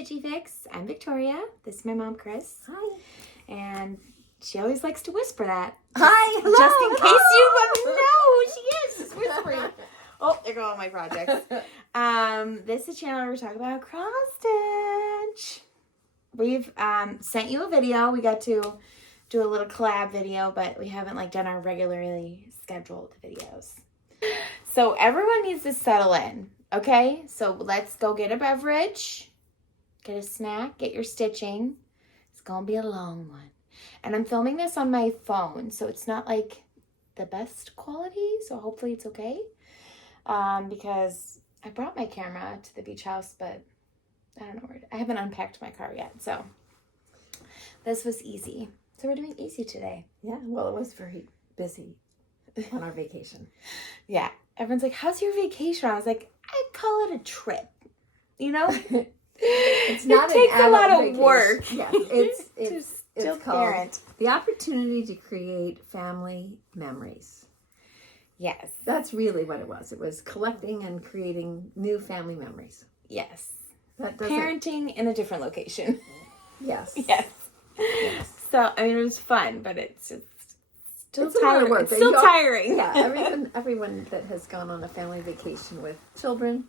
Stitchy Fix. I'm Victoria. This is my mom, Kris. Hi. And she always likes to whisper that. Hi. Hello. Just in case you want to know who she is. She's whispering. Oh, there go all my projects. This is a channel where we talk about cross stitch. We've sent you a video. We got to do a little collab video, but we haven't done our regularly scheduled videos. So everyone needs to settle in, okay? So let's go get a beverage, get a snack, get your stitching. It's gonna be a long one. And I'm filming this on my phone, so it's not like the best quality, so hopefully it's okay. Because I brought my camera to the beach house, but I don't know where I haven't unpacked my car yet, so this was easy. So we're doing easy today. Yeah, well, it was very busy on our vacation. Yeah. Everyone's like, how's your vacation? I was like, I'd call it a trip. You know? It's not it takes a lot of vacation. work. Yeah, it's called parent. the opportunity to create family memories. Yes. That's really what it was. It was collecting and creating new family memories. Yes. That doesn't... Parenting in a different location. Yes. Yes. Yes. So, I mean, it was fun, but it's just still It's a lot of tiring. work. It's still tiring. Yeah, everyone that has gone on a family vacation with children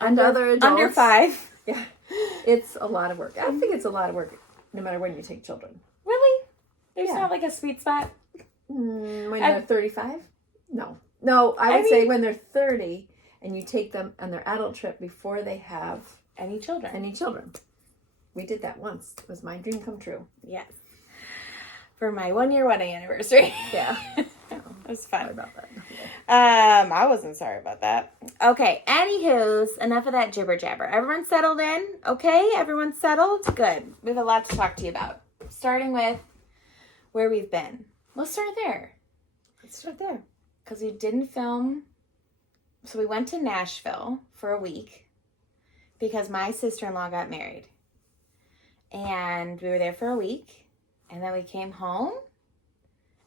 and other adults. Under 5. Yeah. It's a lot of work. I think it's a lot of work no matter when you take children. Really? There's Yeah. not like a sweet spot? When they're 35? No, I would say when they're 30 and you take them on their adult trip before they have any children. We did that once. It was my dream come true. Yes. For my 1-year wedding anniversary. Yeah. It was fun. Sorry about that. I wasn't sorry about that. Okay, anywho's, enough of that jibber jabber. Everyone settled in? Okay, everyone settled? Good. We have a lot to talk to you about. Starting with where we've been. Let's start there. Let's start there. Because we didn't film. So we went to Nashville for a week because my sister-in-law got married. And we were there for a week. And then we came home.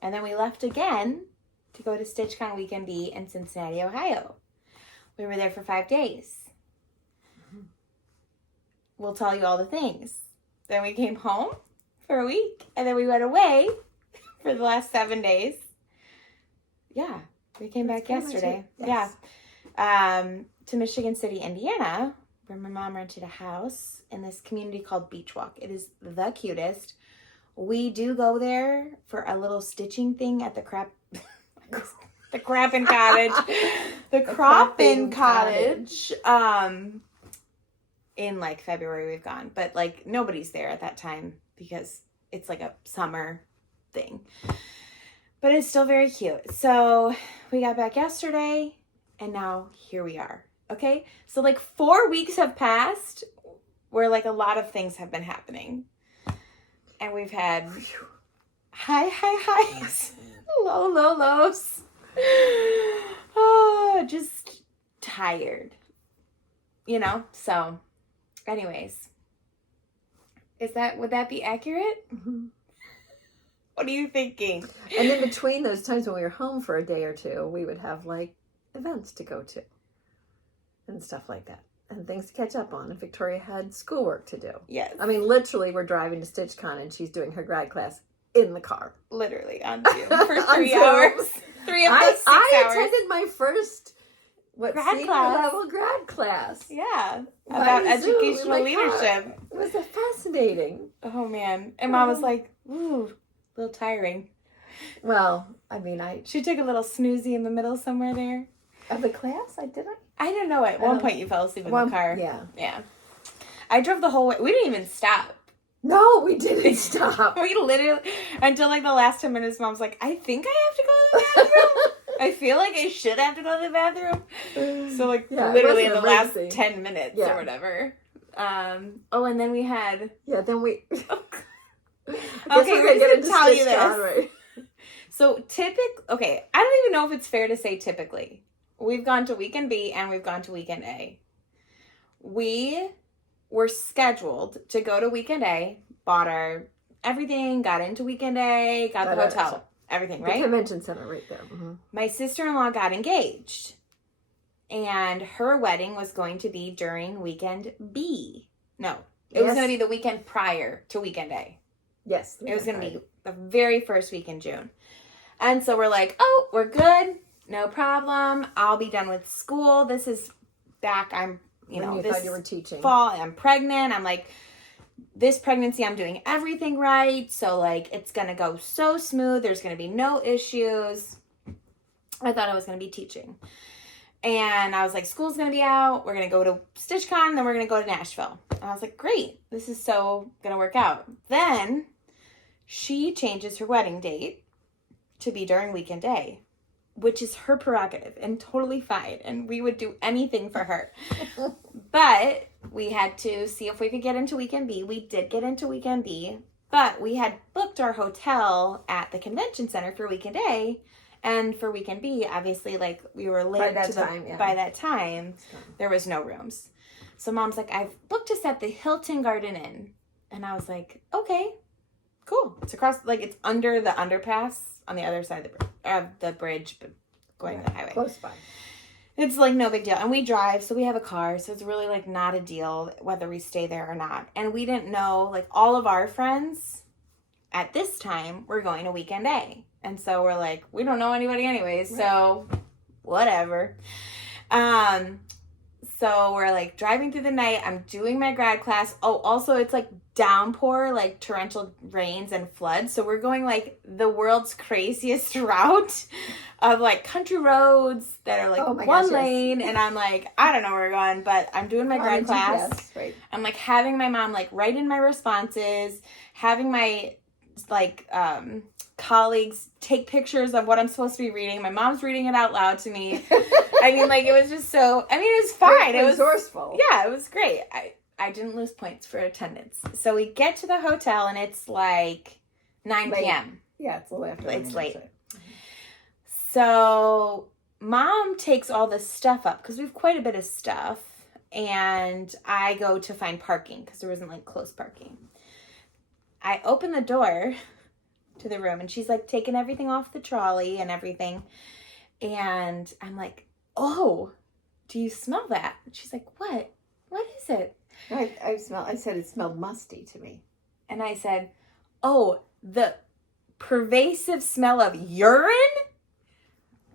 And then we left again to go to StitchCon Weekend B in Cincinnati, Ohio. We were there for 5 days. Mm-hmm. We'll tell you all the things. Then we came home for a week. And then we went away for the last 7 days. Yeah, we came back yesterday. Yes. Yeah. To Michigan City, Indiana, where my mom rented a house in this community called Beach Walk. It is the cutest. We do go there for a little stitching thing at the Crappin Cottage. The Croppin Cottage. In February we've gone. But nobody's there at that time because it's a summer thing. But it's still very cute. So we got back yesterday and now here we are. Okay? So 4 weeks have passed where a lot of things have been happening. And we've had high highs, low lows. Oh, just tired. So anyways. Would that be accurate? Mm-hmm. What are you thinking? And in between those times when we were home for a day or two, we would have events to go to and stuff like that. And things to catch up on. And Victoria had schoolwork to do. Yes. I mean, literally, we're driving to StitchCon and she's doing her grad class in the car. Literally, on Zoom for 3 hours. 3 of those 6 hours. I attended my first, grad level grad class. Yeah. About educational leadership. It was fascinating. Oh, man. And Mom was like, ooh, a little tiring. Well, I mean, She took a little snoozy in the middle somewhere there. Of the class? I didn't. I don't know. At one point, you fell asleep in the car. Yeah. Yeah. I drove the whole way. We didn't even stop. No, we didn't stop. We literally, until the last 10 minutes, Mom's like, I think I have to go to the bathroom. I feel like I should have to go to the bathroom. So, literally in the last 10 minutes or whatever. And then we had... Yeah, then we... Okay, we're going to tell you this. Right? So, I don't even know if it's fair to say typically. We've gone to Weekend B and we've gone to Weekend A. We were scheduled to go to Weekend A, bought our everything, got into Weekend A, got the hotel, everything, right? The convention center right there. Mm-hmm. My sister-in-law got engaged. And her wedding was going to be during Weekend B. No, It was going to be the weekend prior to weekend day. Yes. It was going to be the very first week in June. And so we're like, oh, we're good. No problem. I'll be done with school. This is back. I'm, this thought you were teaching. Fall. I'm pregnant. I'm like, this pregnancy, I'm doing everything right. So, like, it's going to go so smooth. There's going to be no issues. I thought I was going to be teaching. And I was like, school's going to be out. We're going to go to StitchCon, and then we're going to go to Nashville. And I was like, great. This is so going to work out. Then she changes her wedding date to be during weekend day, which is her prerogative and totally fine. And we would do anything for her. But we had to see if we could get into weekend B. We did get into weekend B, but we had booked our hotel at the convention center for weekend A. And for weekend B, obviously, like, we were late by that time, there was no rooms. So Mom's like, I've booked us at the Hilton Garden Inn. And I was like, okay, cool. It's across, like, it's under the underpass on the other side of the bridge, but going to the highway. Close by. It's, like, no big deal. And we drive, so we have a car, so it's really, like, not a deal whether we stay there or not. And we didn't know, like, all of our friends at this time were going to weekend A. And so we're like, we don't know anybody anyways, so whatever. So we're like driving through the night. I'm doing my grad class. Oh, also it's like downpour, like torrential rains and floods. So we're going like the world's craziest route of like country roads that are like one lane. And I'm like, I don't know where we're going, but I'm doing my grad class. GPS, right. I'm like having my mom like write in my responses, having my like colleagues take pictures of what I'm supposed to be reading. My mom's reading it out loud to me. I mean, like, it was just so, I mean, it was fine. It was resourceful. Yeah, it was great. I didn't lose points for attendance. So we get to the hotel and it's like 9 p.m. Yeah, it's a little after. It's late. So Mom takes all this stuff up because we have quite a bit of stuff. And I go to find parking because there wasn't like close parking. I open the door to the room and she's like taking everything off the trolley and everything. And I'm like, oh, do you smell that? And she's like, what? What is it? I said it smelled musty to me. And I said, oh, the pervasive smell of urine?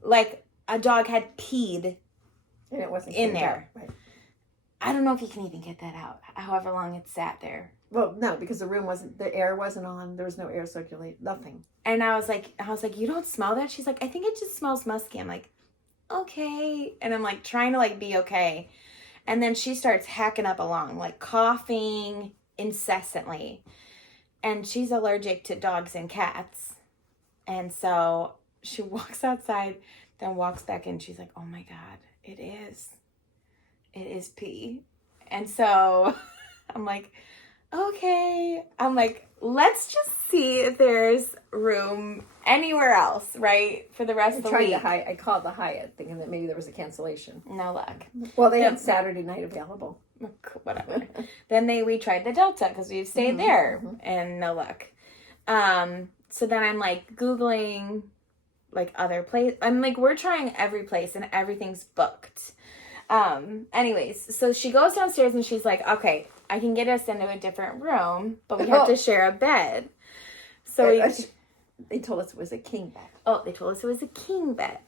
Like a dog had peed and it wasn't in there. Right. I don't know if you can even get that out, however long it sat there. Well, no, because the air wasn't on. There was no air circulating, nothing. And I was like, you don't smell that? She's like, I think it just smells musky. I'm like, okay. And I'm like trying to like be okay. And then she starts hacking up along, like coughing incessantly. And she's allergic to dogs and cats. And so she walks outside, then walks back in. She's like, oh my God, it is pee. And so I'm like, okay. I'm like, let's just see if there's room anywhere else, right? For the rest of the week. I called the Hyatt thinking that maybe there was a cancellation. No luck. Well, they had Saturday night available. Whatever. Then we tried the Delta because we've stayed there and no luck. So then I'm like Googling like other place. I'm like, we're trying every place and everything's booked. Anyways, so she goes downstairs and she's like, okay, I can get us into a different room, but we have to share a bed. So they told us it was a king bed. Oh, they told us it was a king bed,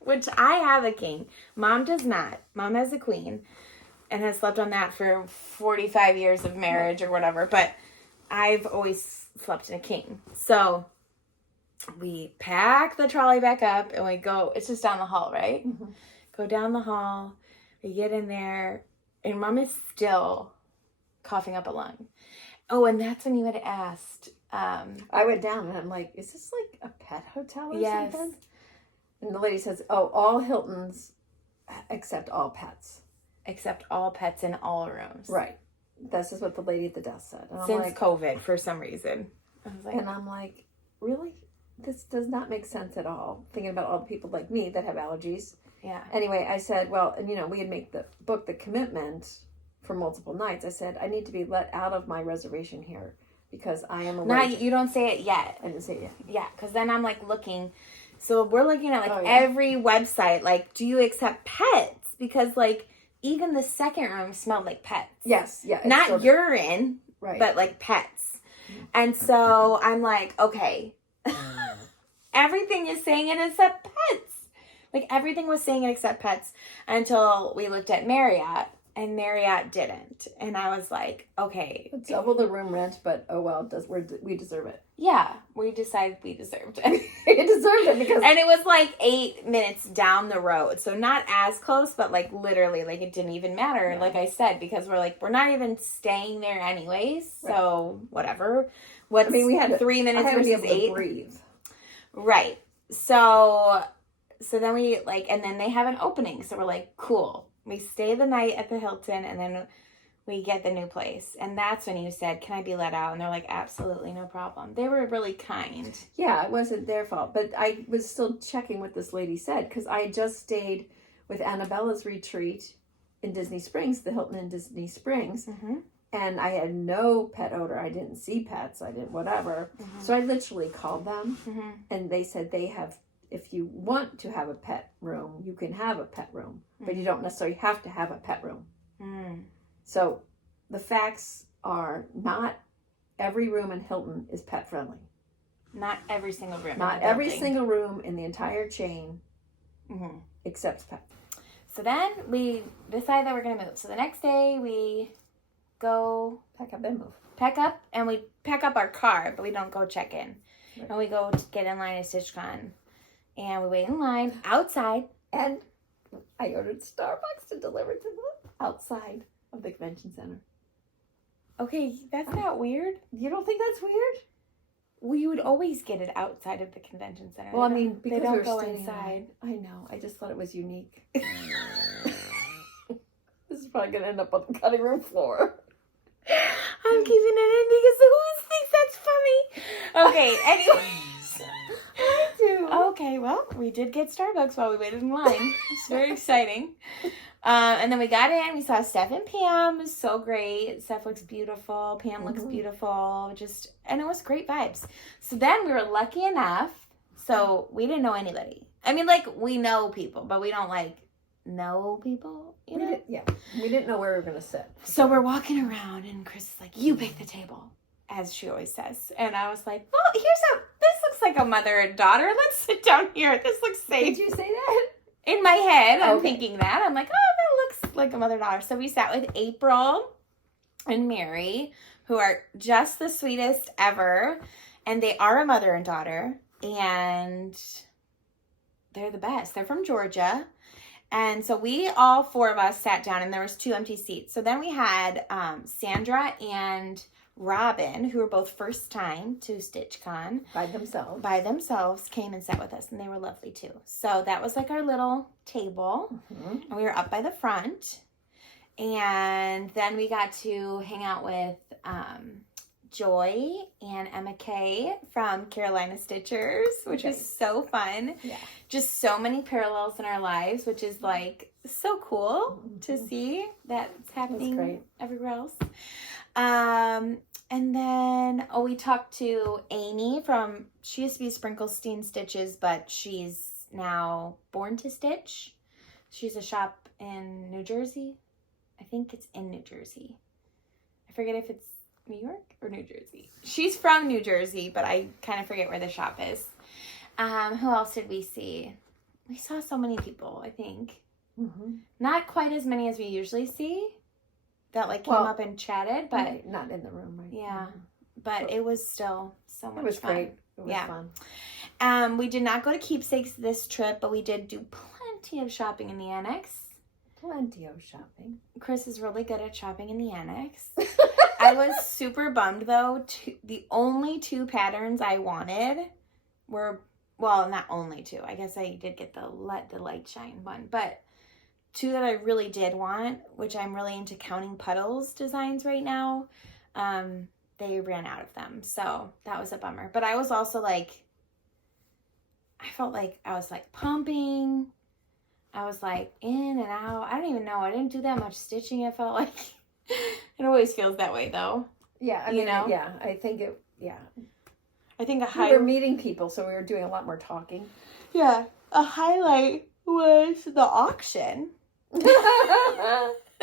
which I have a king. Mom does not. Mom has a queen and has slept on that for 45 years of marriage or whatever, but I've always slept in a king. So we pack the trolley back up and we go, it's just down the hall, right? Mm-hmm. Go down the hall, we get in there, and Mom is still coughing up a lung. Oh, and that's when you had asked. I went down and I'm like, is this like a pet hotel or yes. something? And the lady says, oh, all Hiltons accept all pets. Except all pets in all rooms. Right. This is what the lady at the desk said. And since COVID, for some reason. And I'm like, really? This does not make sense at all. Thinking about all the people like me that have allergies. Yeah. Anyway, I said, well, and we had booked the commitment for multiple nights. I said, I need to be let out of my reservation here because I am allergic. You don't say it yet. I didn't say it yet. Yeah, because then I'm like looking. So we're looking at every website. Like, do you accept pets? Because like even the second room smelled like pets. Yes, yeah. Not urine, right. but like pets. And so I'm like, okay, everything is saying it except pets. Like everything was saying it except pets until we looked at Marriott, and Marriott didn't. And I was like, okay. It's double the room rent, but oh well, we deserve it. Yeah, we decided we deserved it. We deserved it because... And it was like 8 minutes down the road. So not as close, but like literally, like it didn't even matter, like I said, because we're not even staying there anyways. So whatever. We had 3 minutes versus 8. To breathe. Right. So then we and then they have an opening. So we're like, cool. We stay the night at the Hilton, and then we get the new place. And that's when you said, can I be let out? And they're like, absolutely, no problem. They were really kind. Yeah, it wasn't their fault. But I was still checking what this lady said, because I just stayed with Annabella's retreat in Disney Springs, the Hilton in Disney Springs. Mm-hmm. And I had no pet odor. I didn't see pets. I didn't whatever. Mm-hmm. So I literally called them, mm-hmm. and they said they have, if you want to have a pet room, you can have a pet room. Mm-hmm. But you don't necessarily have to have a pet room. Mm. So the facts are not every room in Hilton is pet friendly. Not every single room. Not every single room in the entire chain mm-hmm. accepts pet. So then we decide that we're going to move. So the next day we go pack up and move. Pack up, and we pack up our car, but we don't go check in. Right. And we go to get in line at StitchCon. And we wait in line outside. And I ordered Starbucks to deliver to the outside of the convention center. Okay, that's not weird. You don't think that's weird? We would always get it outside of the convention center. Well, I mean, because they don't we're go standing inside. I know. I just thought it was unique. This is probably going to end up on the cutting room floor. I'm keeping it in because who thinks that's funny? Okay, anyways. I do. Okay, well, we did get Starbucks while we waited in line. It's very exciting. And then we got in. We saw Steph and Pam. It was so great. Steph looks beautiful. Pam looks beautiful. And it was great vibes. So then we were lucky enough. So we didn't know anybody. I mean, we know people, but we don't, know people, you know? We didn't know where we were going to sit. So we're walking around, and Kris is like, you pick the table, as she always says. And I was like, well, this looks like a mother and daughter. Let's sit down here. This looks safe. Did you say that? In my head, I'm thinking that. I'm like, oh, that looks like a mother and daughter. So we sat with April and Mary, who are just the sweetest ever. And they are a mother and daughter. And they're the best. They're from Georgia. And so we, all 4 of us, sat down, and there was 2 empty seats. So then we had Sandra and Robin, who were both first time to StitchCon. By themselves, came and sat with us, and they were lovely too. So that was our little table, and we were up by the front. And then we got to hang out with Joy and Emma Kay from Carolina Stitchers, which was so fun. Yeah. Just so many parallels in our lives, which is so cool to see that's happening everywhere else. And then, we talked to Amy she used to be Sprinklestein Stitches, but she's now Born to Stitch. She's a shop in New Jersey. I think it's in New Jersey. I forget if it's New York or New Jersey. She's from New Jersey, but I kind of forget where the shop is. Who else did we see? We saw so many people, I think. Not quite as many as we usually see that came up and chatted, but not in the room, right? Yeah. But it was still so much fun. It was great. It was fun. We did not go to Keepsakes this trip, but we did do plenty of shopping in the annex. Plenty of shopping. Kris is really good at shopping in the annex. I was super bummed, though. The only 2 patterns I wanted were, well, not only 2. I guess I did get the Let the Light Shine one. But 2 that I really did want, which I'm really into Counting Puddles designs right now, they ran out of them. So that was a bummer. But I was also I felt like I was pumping. I was in and out. I don't even know. I didn't do that much stitching. It felt like it always feels that way, though. Yeah, I mean, I think it. Yeah, I think we were meeting people, so we were doing a lot more talking. Yeah, a highlight was the auction.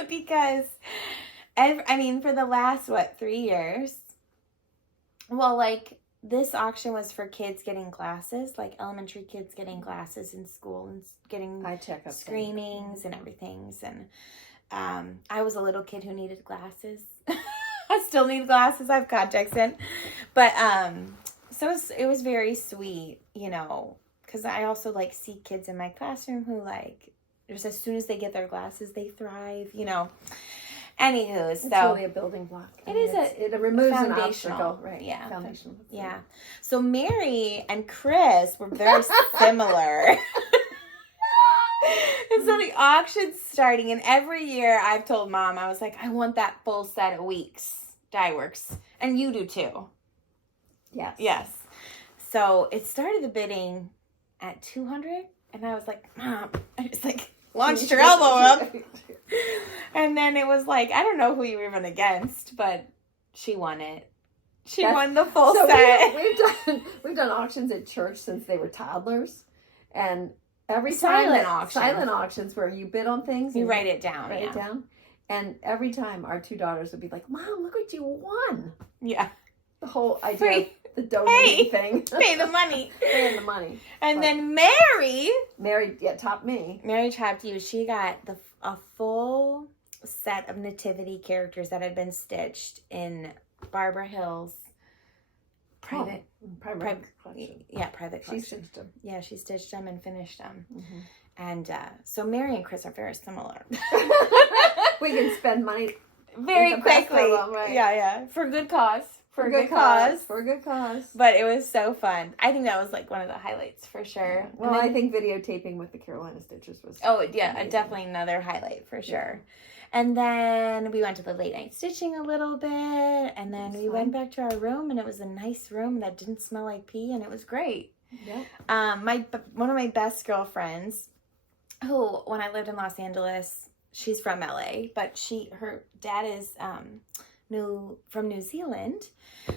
Because, I mean, for the last, 3 years, well, like, this auction was for kids getting glasses, like elementary kids getting glasses in school and getting screenings and everything. And I was a little kid who needed glasses. I still need glasses. I have contacts in. But, so it was very sweet, you know, because I also, like, see kids in my classroom who, like, just as soon as they get their glasses, they thrive, you know. Anywho, so. It's really a building block. It removes an obstacle. Right. Yeah. Foundational. Yeah. So Mary and Kris were very similar. And so the auction's starting, and every year I've told Mom, I was like, I want that full set of Weeks Dye Works. And you do too. Yes. Yes. So it started the bidding at $200, and I was like, Mom, I just like launched her elbow up. And then it was like, I don't know who you were even against, but she won it. She won the full set. We've done auctions at church since they were toddlers, and every silent auctions where you bid on things, you write it down. Write it down, and every time our two daughters would be like, "Mom, look what you won!" Yeah, the whole idea of the donating thing, pay the money, paying the money, and then Mary topped me. Mary topped you. She got a full set of nativity characters that had been stitched in Barbara Hill's private collection. Yeah, private collection. She stitched them. Yeah, she stitched them and finished them. Mm-hmm. And so Mary and Kris are very similar. We can spend money very quickly. Them, right? Yeah, for good cause. For a good cause. But it was so fun. I think that was like one of the highlights for sure. Yeah. Well, I think videotaping with the Carolina Stitchers was amazing. Definitely another highlight for sure. And then we went to the late night stitching a little bit, and then we went back to our room, and it was a nice room that didn't smell like pee, and it was great. Yeah. One of my best girlfriends, who when I lived in Los Angeles, she's from LA, but her dad is from New Zealand,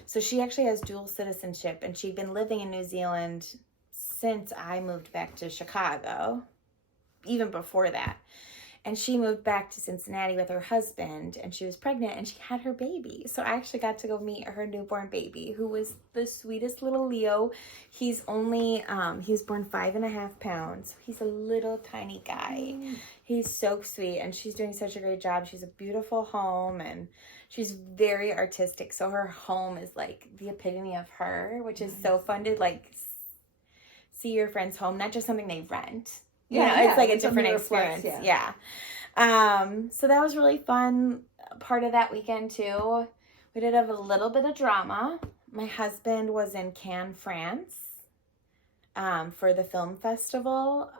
so she actually has dual citizenship, and she'd been living in New Zealand since I moved back to Chicago, even before that. And she moved back to Cincinnati with her husband, and she was pregnant, and she had her baby. So I actually got to go meet her newborn baby, who was the sweetest little Leo. He's only, he was born 5.5 pounds. He's a little tiny guy. He's so sweet, and she's doing such a great job. She's a beautiful home, and she's very artistic. So her home is like the epitome of her, which is so fun to like see your friend's home, not just something they rent. It's like a different experience. Yeah. So that was really fun. Part of that weekend too. We did have a little bit of drama. My husband was in Cannes, France, for the film festival.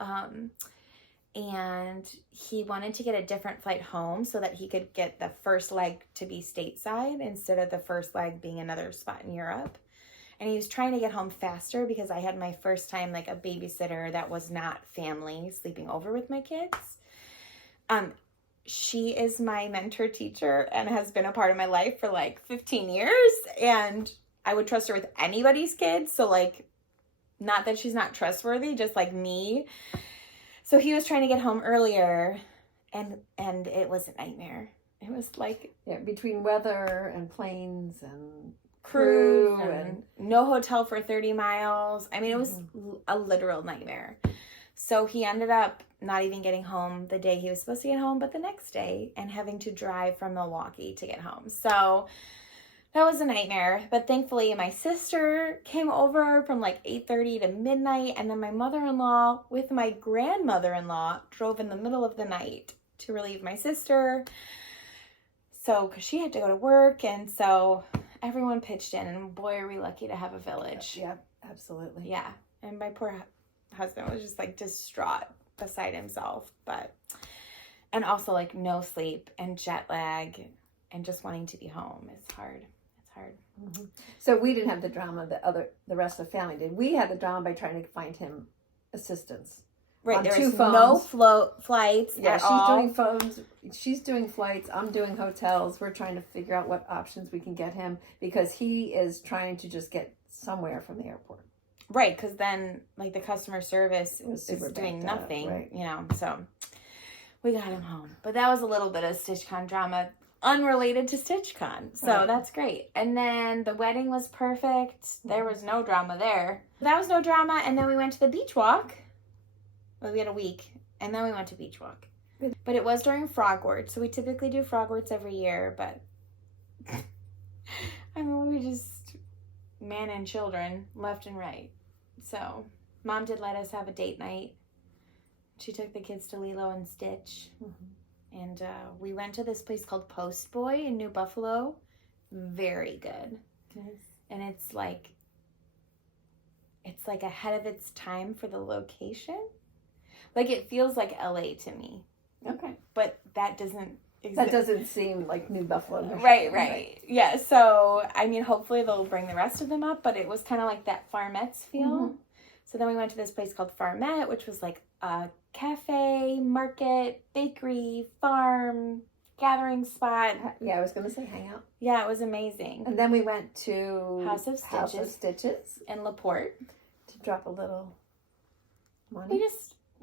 And he wanted to get a different flight home so that he could get the first leg to be stateside instead of the first leg being another spot in Europe. And he was trying to get home faster because I had my first time, like, a babysitter that was not family sleeping over with my kids. She is my mentor teacher and has been a part of my life for, like, 15 years. And I would trust her with anybody's kids. So, like, not that she's not trustworthy, just, like, me. So he was trying to get home earlier, and it was a nightmare. It was, like... Yeah, between weather and planes and... crew and no hotel for 30 miles. I mean, it was a literal nightmare. So he ended up not even getting home the day he was supposed to get home, but the next day, and having to drive from Milwaukee to get home. So that was a nightmare. But thankfully, my sister came over from like 8:30 to midnight, and then my mother-in-law with my grandmother-in-law drove in the middle of the night to relieve my sister. So, because she had to go to work, and so... everyone pitched in, and boy, are we lucky to have a village. Yeah, absolutely. Yeah, and my poor husband was just, like, distraught, beside himself, and also, like, no sleep, and jet lag, and just wanting to be home. It's hard. Mm-hmm. So we didn't have the drama that the rest of the family did. We had the drama by trying to find him assistance. Right, there was no flights at all. She's doing phones. She's doing flights. I'm doing hotels. We're trying to figure out what options we can get him because he is trying to just get somewhere from the airport. Right, because then, like, the customer service is doing nothing, right. So. we got him home. But that was a little bit of StitchCon drama unrelated to StitchCon. So Right. that's great. And then the wedding was perfect. There was no drama there. That was no drama. And then we went to the beach walk. Well, we had a week. And then we went to beach walk. Good. But it was during FrogWarts. So we typically do FrogWarts every year. But I mean, we just man and children left and right. So Mom did let us have a date night. She took the kids to Lilo and Stitch. And we went to this place called Post Boy in New Buffalo. Very good. Nice. And it's like ahead of its time for the location. Like, it feels like LA to me. Okay. But that doesn't exist. That doesn't seem like New Buffalo, Michigan. Right. Yeah, so, I mean, hopefully they'll bring the rest of them up, but it was kind of like that Farmettes feel. Mm-hmm. So then we went to this place called Farmette, which was like a cafe, market, bakery, farm, gathering spot. Yeah, I was going to say hangout. Yeah, it was amazing. And then we went to House of Stitches in LaPorte to drop a little money.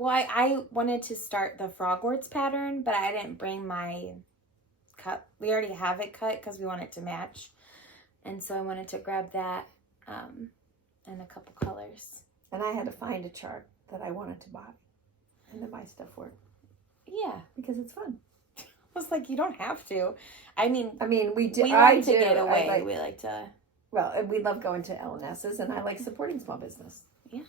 I wanted to start the FrogWarts pattern, but I didn't bring my cut. We already have it cut because we want it to match. And so I wanted to grab that and a couple colors. And I had to find a chart that I wanted to buy and then buy stuff for it. Yeah. Because it's fun. I was like, you don't have to. I mean, we do. We like to get away. We like to. Well, and we love going to L&S's, and I like supporting small business. Yeah.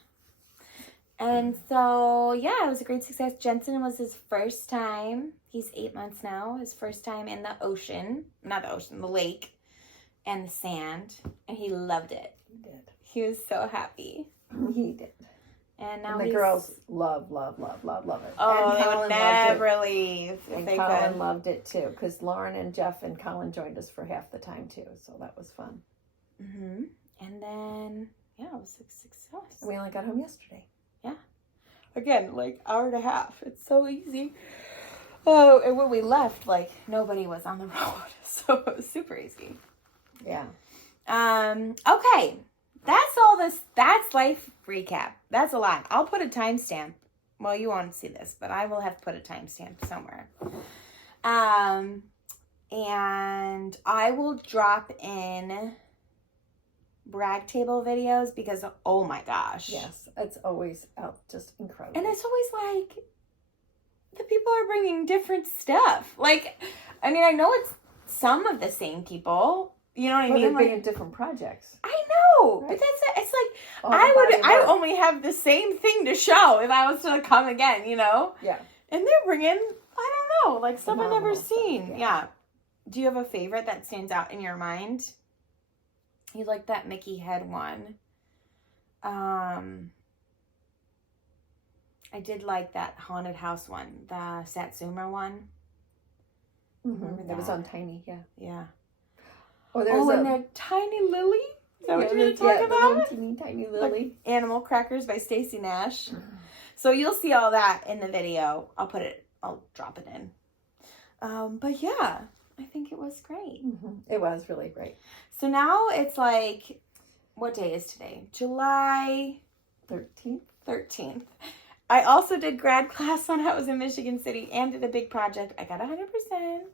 And so, yeah, it was a great success. Jensen was his first time. He's 8 months now. His first time in the ocean. Not the ocean, the lake. And the sand. And he loved it. He did. He was so happy. He did. And now the girls love it. Oh, and they Colin would never leave if and they Colin could. loved it too, because Lauren and Jeff and Colin joined us for half the time too, so that was fun. Mm-hmm. And then, yeah, it was a success. We only got home yesterday. Yeah. Again, like hour and a half. It's so easy. Oh, and when we left, like nobody was on the road, so it was super easy. Yeah. Okay. That's all this. That's life recap. That's a lot. I'll put a timestamp. Well, you won't see this, but I will have to put a timestamp somewhere. And I will drop in brag table videos because, oh my gosh. Yes, it's always out just incredible. And it's always like, the people are bringing different stuff. Like, I mean, I know it's some of the same people. You know what I mean? They're bringing different projects. I know, Right. but it's like, I only have the same thing to show if I was to come again, you know? Yeah. And they're bringing, I don't know, like stuff I've never Phenomenal seen. stuff, Yeah. Do you have a favorite that stands out in your mind? You like that Mickey head one. I did like that haunted house one, the Satsuma one. Mm-hmm. That was on Tiny, yeah. Yeah. Oh, and the Tiny Lily? Is that what you're going to talk about? The little teeny tiny lily. Like Animal Crackers by Stacey Nash. So you'll see all that in the video. I'll drop it in. But yeah, I think it was great. Mm-hmm. It was really great. So now it's like, what day is today? July 13th. I also did grad class when I was in Michigan City and did a big project. I got 100%.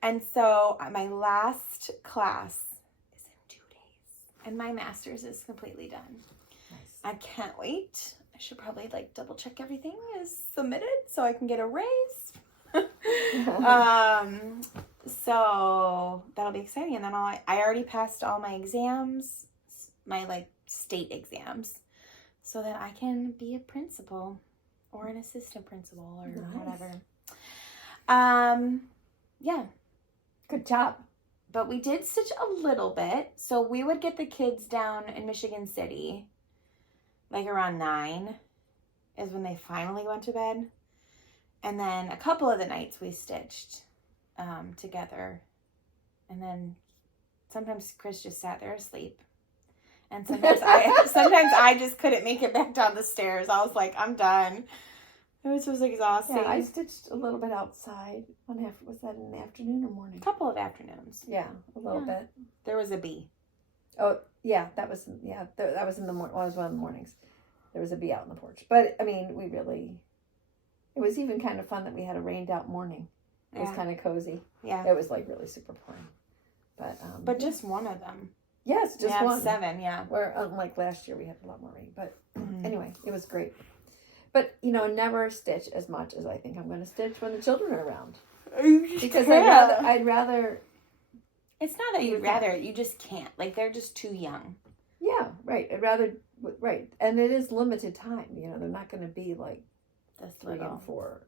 And so my last class is in 2 days. And my master's is completely done. Nice. I can't wait. I should probably double check everything is submitted so I can get a raise. So that'll be exciting. And then I already passed all my exams, my state exams, so that I can be a principal or an assistant principal or whatever. Yeah. Good job. But we did stitch a little bit. So we would get the kids down in Michigan City, around 9 is when they finally went to bed. And then a couple of the nights we stitched together. And then sometimes Kris just sat there asleep. And sometimes I just couldn't make it back down the stairs. I was like, I'm done. It was just exhausting. Yeah, I stitched a little bit outside. Was that in the afternoon or morning? A couple of afternoons. Yeah, a little bit. There was a bee. Oh, yeah, that was in the morning. Well, it was one of the mornings. There was a bee out on the porch. But, I mean, we really It was even kind of fun that we had a rained out morning. It was kind of cozy. Yeah. It was like really super pouring. But just one of them. Yes, just one. 7, yeah. Where unlike last year we had a lot more rain. But anyway, it was great. But never stitch as much as I think I'm going to stitch when the children are around. Because I'd rather. It's not that you'd rather. You just can't. Like they're just too young. Yeah, right. I'd rather and it is limited time. They're not going to be like this 3 and 4.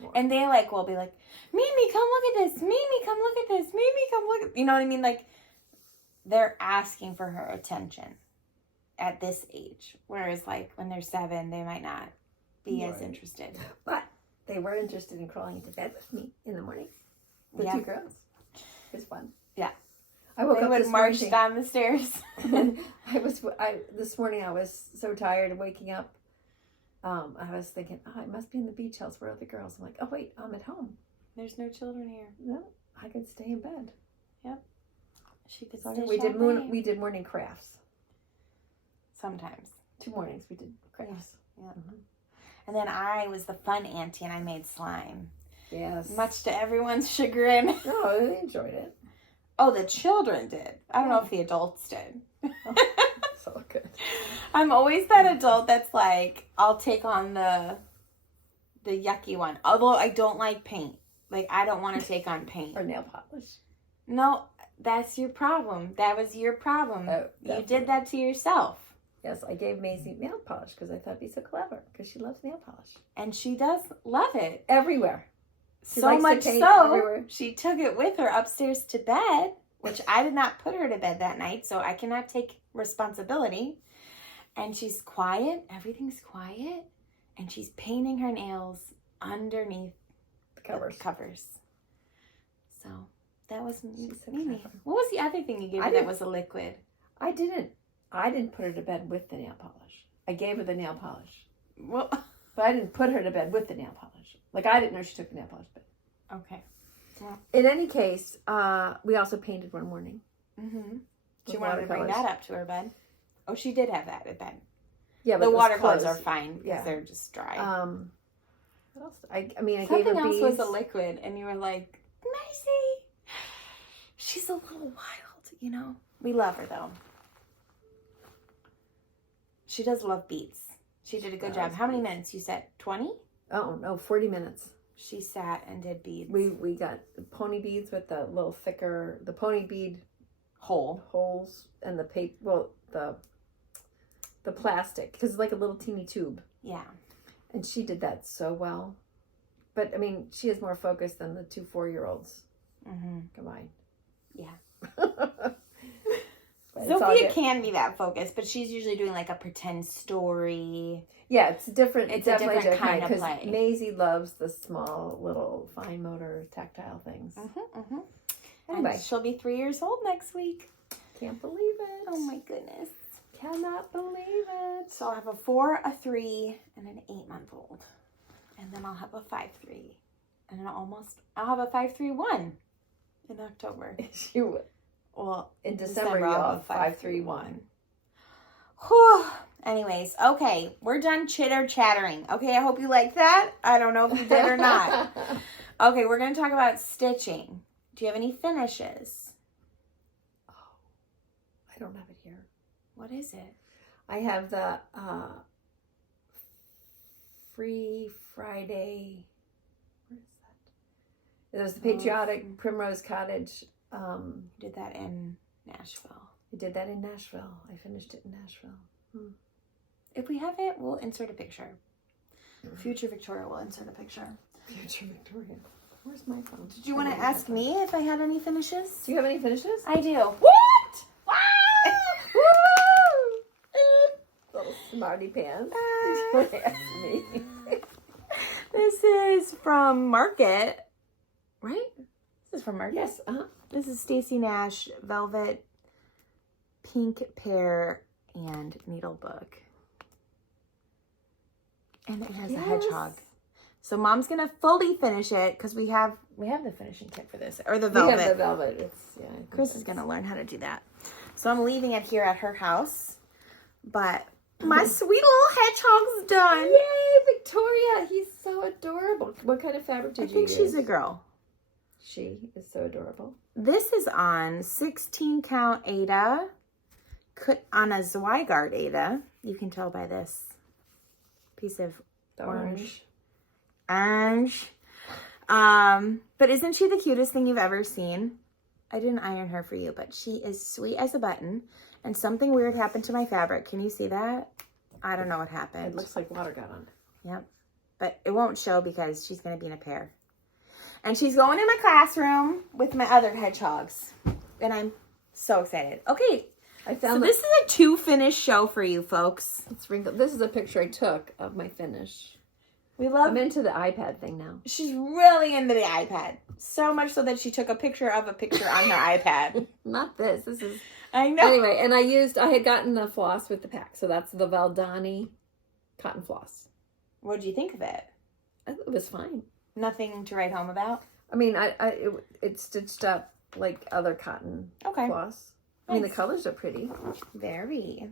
More. And they will be like, Mimi, come look at this. Mimi, come look at this. Mimi, come look at. You know what I mean? Like they're asking for her attention at this age, whereas like when they're 7, they might not be as interested. But they were interested in crawling into bed with me in the morning. The 2 girls. It was fun. Yeah. I woke up this march morning. down the stairs. This morning I was so tired of waking up. I was thinking, I must be in the beach house. Where are the girls? I'm like, oh wait, I'm at home. There's no children here. No, I could stay in bed. Yep. She could So stitch we did morning crafts. Sometimes. 2 mornings we did crafts. Yeah. And then I was the fun auntie and I made slime. Yes. Much to everyone's chagrin. No, they enjoyed it. Oh, the children did. I don't know if the adults did. So good. I'm always that adult that's like, I'll take on the yucky one. Although I don't like paint. Like, I don't want to take on paint. Or nail polish. No, that's your problem. That was your problem. Oh, you did that to yourself. Yes, I gave Maisie nail polish because I thought it'd be so clever. Because she loves nail polish. And she does love it. Everywhere. So much so, she took it with her upstairs to bed, which I did not put her to bed that night, so I cannot take responsibility. And she's quiet. Everything's quiet. And she's painting her nails underneath the covers. So that was so Mimi. clever. What was the other thing you gave her that was a liquid? I didn't put her to bed with the nail polish. I gave her the nail polish. Well, but I didn't put her to bed with the nail polish. Like, I didn't know she took the nail polish to bed. Okay. Yeah. In any case, we also painted one morning. Mm-hmm. She wanted to bring that up to her bed. Oh, she did have that at bed. Yeah, but the watercolors are fine because they're just dry. What else? I mean, I Something gave her else beads. was a liquid, and you were like, Macy, she's a little wild, We love her, though. She does love beads. She did a good job. How many minutes? You said 20? Oh, no, 40 minutes. She sat and did beads. We got pony beads with the little thicker, the pony bead holes and the paper, well, the plastic, because it's like a little teeny tube. Yeah. And she did that so well. But, I mean, she is more focused than the 2 4-year-olds combined. Yeah. Sophia can be that focused, but she's usually doing like a pretend story. Yeah, it's different. It's a different kind of play. Maisie loves the small, little, fine motor, tactile things. Anyway, and she'll be 3 years old next week. Can't believe it. Oh my goodness. Cannot believe it. So I'll have a 4, a 3, and an 8-month-old. And then I'll have a 5-3. And then I'll have a 5-3-1 in October. You would. Well, in December you'll have 5-3-1. Whew. Anyways, okay. We're done chitter-chattering. Okay, I hope you like that. I don't know if you did or not. Okay, we're going to talk about stitching. Do you have any finishes? Oh, I don't have it here. What is it? I have the Free Friday. Where is that? It was the Patriotic Primrose Cottage. You did that in Nashville. I did that in Nashville. I finished it in Nashville. If we have it, we'll insert a picture. Future Victoria will insert a picture. Future Victoria. Where's my phone? Did you want to ask me if I had any finishes? Do you have any finishes? I do. What? Wow! Woo! Little smarty pants. Did you want to ask me? This is from Market, right? This is from Market. Yes. This is Stacy Nash Velvet Pink Pear and Needle Book. And it has a hedgehog. So Mom's gonna fully finish it because we have the finishing kit for this, or the velvet. We have the velvet. Kris is gonna learn how to do that. So I'm leaving it here at her house, but My sweet little hedgehog's done. Yay, Victoria! He's so adorable. What kind of fabric did you use? I think she's a girl. She is so adorable. This is on 16 count Aida, cut on a Zweigart Aida. You can tell by this piece of orange. But isn't she the cutest thing you've ever seen? I didn't iron her for you, but she is sweet as a button. And something weird happened to my fabric. Can you see that? I don't know what happened. It looks like water got on it. Yep. But it won't show because she's going to be in a pair. And she's going in my classroom with my other hedgehogs. And I'm so excited. Okay. So this is a 2-finish show for you folks. It's wrinkled. This is a picture I took of my finish. I'm into the iPad thing now. She's really into the iPad. So much so that she took a picture of a picture on her iPad. Not this. This is... I know. Anyway, and I had gotten the floss with the pack. So that's the Valdani cotton floss. What did you think of it? It was fine. Nothing to write home about? I mean, it stitched up like other cotton floss. I mean, the colors are pretty. Very.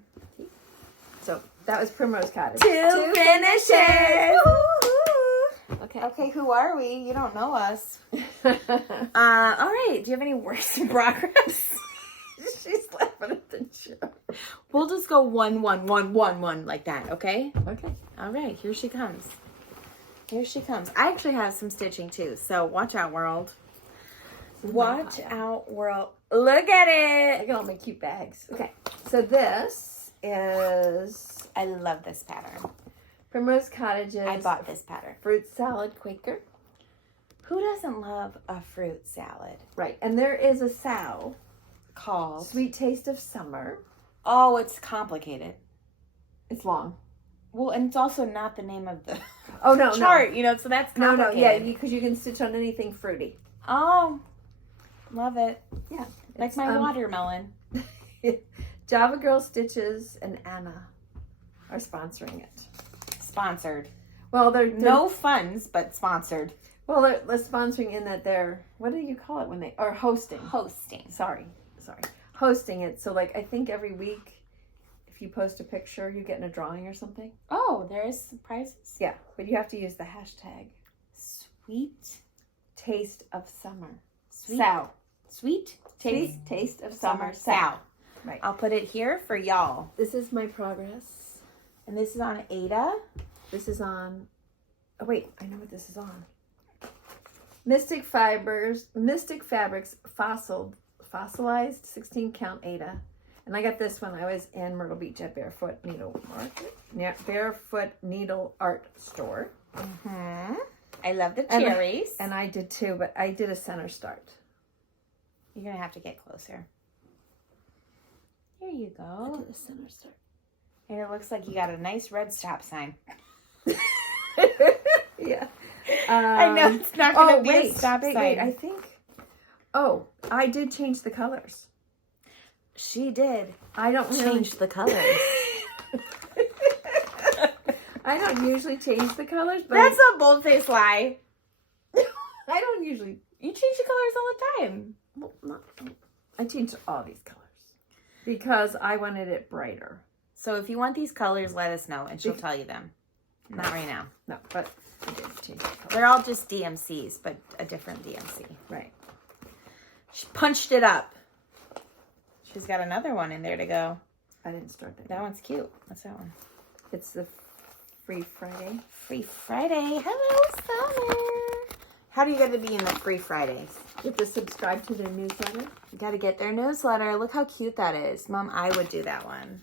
So that was Primrose Cottage. 2 finishes. Okay, who are we? You don't know us. All right. Do you have any works in progress? She's laughing at the joke. We'll just go 1, 1, 1, 1, 1 like that, okay? Okay. All right. Here she comes. Here she comes. I actually have some stitching too, so watch out, world. Watch out, world. Look at it. Look at all my cute bags. Okay, so this is... I love this pattern. Primrose Cottage's... I bought this pattern. Fruit Salad Quaker. Who doesn't love a fruit salad? Right, and there is a sow called... Sweet Taste of Summer. Oh, it's complicated. It's long. Well, and it's also not the name of the chart, you know, so that's complicated. Yeah, because you can stitch on anything fruity. Oh, love it. Yeah. Like my watermelon. Java Girl Stitches and Anna are sponsoring it. Sponsored. Well, they're no funds, but sponsored. Well, they're sponsoring in that they're, what do you call it when they, or hosting. Hosting. Sorry. Hosting it. So, like, I think every week, if you post a picture, you get in a drawing or something. Oh, there is prizes? Yeah, but you have to use the hashtag. Sweet Taste of Summer. Sow. Sweet Taste of Summer. Sow. Right. I'll put it here for y'all. This is my progress. And this is on Aida. This is on, oh wait, I know what this is on. Mystic Fabrics Fossilized 16 count Aida. And I got this when I was in Myrtle Beach at Barefoot Needle Art Store. Mm-hmm. I love the cherries. And I did too, but I did a center start. You're going to have to get closer. Here you go. I did a center start. And it looks like you got a nice red stop sign. Yeah. I know it's not going to be a stop sign. Wait, I think. Oh, I did change the colors. She did. I don't change the colors. I don't usually change the colors, but that's a bold-faced lie. I don't usually. You change the colors all the time. Well, I changed all these colors because I wanted it brighter. So if you want these colors, let us know, and she'll tell you them. Not right now. No, but I did change the colors. They're all just DMCs, but a different DMC. Right. She punched it up. She's got another one in there to go. I didn't start that. That one's cute. What's that one? It's the Free Friday. Free Friday. Hello, Summer. How do you get to be in the Free Fridays? You have to subscribe to their newsletter. You got to get their newsletter. Look how cute that is. Mom, I would do that one.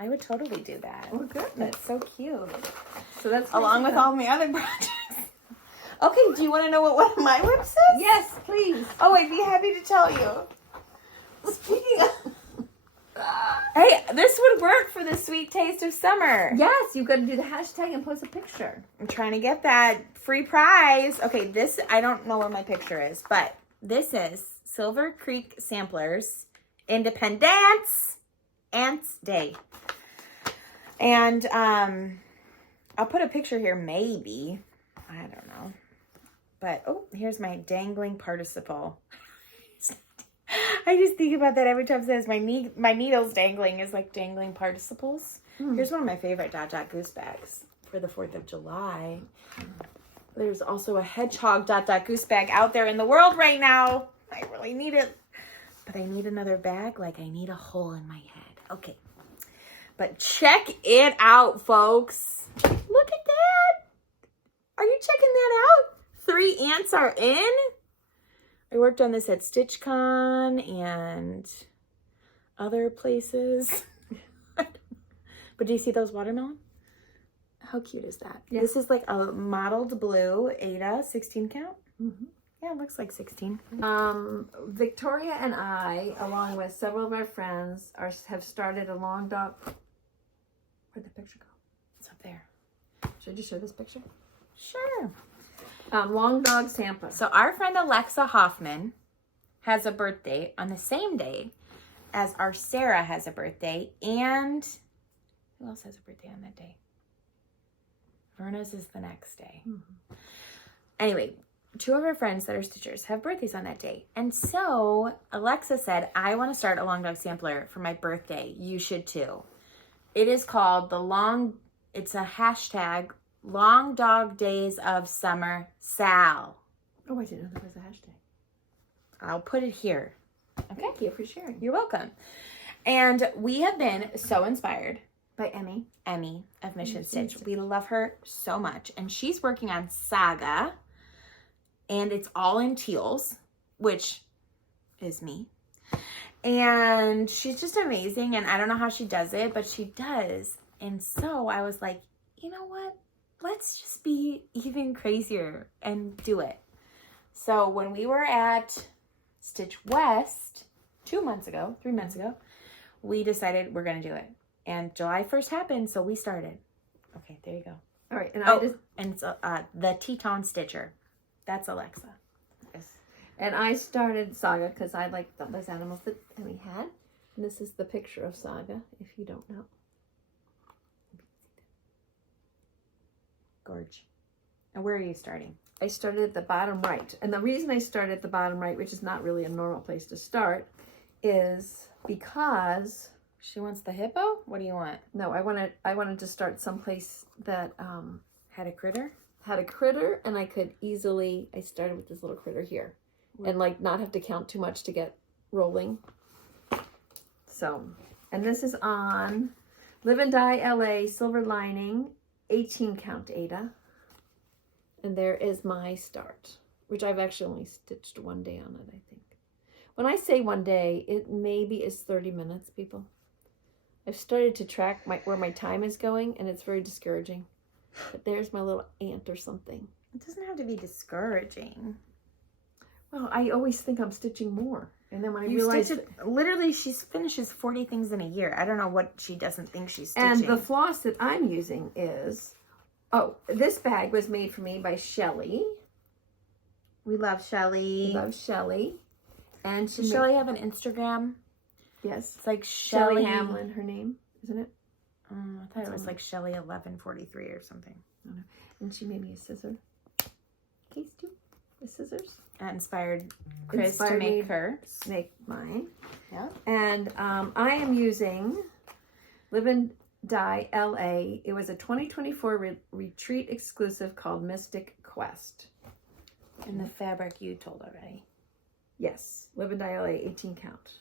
I would totally do that. Oh, good. That's so cute. So that's along with all my other projects. Okay, do you want to know what one of my whips is? Yes, please. Oh, I'd be happy to tell you. Speaking of... Hey, this would work for the Sweet Taste of Summer. Yes, you've got to do the hashtag and post a picture. I'm trying to get that free prize. Okay, this, I don't know where my picture is, but this is Silver Creek Samplers Independence Ants Day. And I'll put a picture here, maybe. I don't know. But, oh, here's my dangling participle. I I just think about that every time it says my needle's dangling is like dangling participles. Here's one of my favorite Dot Dot Goose bags for the 4th of July. There's also a hedgehog Dot Dot Goose bag out there in the world right now. I really need it. But I need another bag like I need a hole in my head. Okay. But check it out, folks. Look at that. Are you checking that out? 3 ants are in. I worked on this at StitchCon and other places. But do you see those watermelon? How cute is that? Yeah. This is like a mottled blue Ada 16 count. Mm-hmm. Yeah, it looks like 16. Victoria and I, along with several of our friends, have started a long dog. Where'd the picture go? It's up there. Should I just show this picture? Sure. Long dog sampler. So our friend Alexa Hoffman has a birthday on the same day as our Sarah has a birthday, and who else has a birthday on that day? Verna's is the next day. Mm-hmm. Anyway, 2 of our friends that are stitchers have birthdays on that day. And so Alexa said, I want to start a long dog sampler for my birthday. You should too. It is called it's a hashtag, Long Dog Days of Summer Sal. Oh, I didn't know there was a hashtag. I'll put it here. Okay. Thank you for sharing. You're welcome. And we have been so inspired by Emmy of Mission Stitch. We love her so much. And she's working on Saga. And it's all in teals, which is me. And she's just amazing. And I don't know how she does it, but she does. And so I was like, you know what? Let's just be even crazier and do it. So when we were at Stitch West 3 months ago, we decided we're going to do it. And July 1st happened, so we started. Okay, there you go. All right. And and it's the Teton Stitcher. That's Alexa. Yes. And I started Saga because I like those animals that we had. And this is the picture of Saga, if you don't know. Gorge. And where are you starting? I started at the bottom right. And the reason I started at the bottom right, which is not really a normal place to start, is because... She wants the hippo? What do you want? No, I wanted to start someplace that had a critter? Had a critter, and I started with this little critter here. And like not have to count too much to get rolling. So, and this is on Live and Die LA Silver Lining 18 count Ada. And there is my start, which I've actually only stitched 1 day on it, I think. When I say 1 day, it maybe is 30 minutes, people. I've started to track where my time is going, and it's very discouraging. But there's my little ant or something. It doesn't have to be discouraging. Well, I always think I'm stitching more. And then when I realize... Literally, she finishes 40 things in a year. I don't know what she doesn't think she's stitching. And the floss that I'm using is... Oh, this bag was made for me by Shelly. We love Shelly. And does Shelly have an Instagram? Yes. It's like Shelly Hamlin, her name, isn't it? I thought it was like Shelly 1143 or something. I don't know. And she made me a scissor case too. The scissors. That inspired Kris to make make mine. Yeah. And I am using Live and Die LA. It was a 2024 retreat exclusive called Mystic Quest. And the fabric you told already. Yes. Live and Die LA 18 count.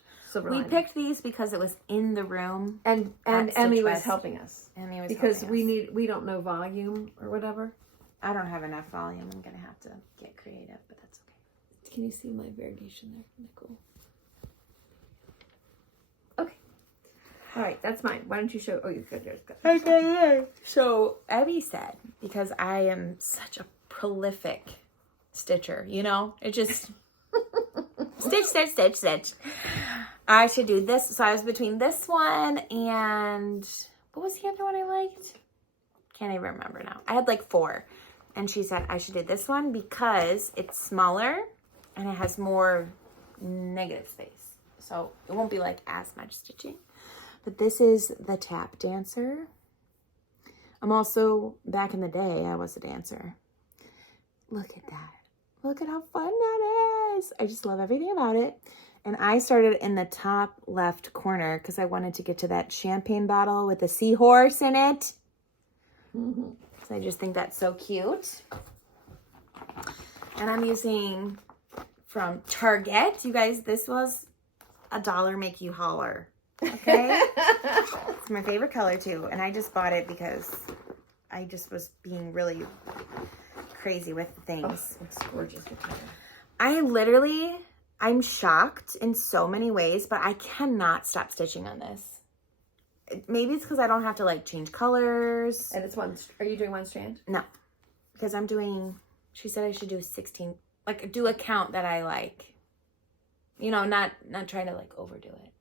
We picked these because it was in the room. And Emmy was helping us. Emmy was because we don't know volume or whatever. I don't have enough volume. I'm going to have to get creative, but that's okay. Can you see my variegation there? Isn't that cool? Okay. All right, that's mine. Why don't you show... Oh, you got yours. Okay. So, Abby said, because I am such a prolific stitcher, you know? It just... Stitch. I should do this. So I was between this one and... What was the other one I liked? Can't even remember now. I had like 4. And she said I should do this one because it's smaller and it has more negative space. So it won't be like as much stitching. But this is the Tap Dancer. I'm also, back in the day, I was a dancer. Look at that. Look at how fun that is. I just love everything about it. And I started in the top left corner because I wanted to get to that champagne bottle with the seahorse in it. Mm-hmm. So I just think that's so cute. And I'm using from Target. You guys, this was $1 make you holler. Okay? It's my favorite color too. And I just bought it because I just was being really crazy with the things. Oh, it's gorgeous. I'm shocked in so many ways, but I cannot stop stitching on this. Maybe it's because I don't have to like change colors. And it's one, are you doing one strand? No, because I'm doing, she said I should do 16, like do a count that I like, you know, not trying to like overdo it.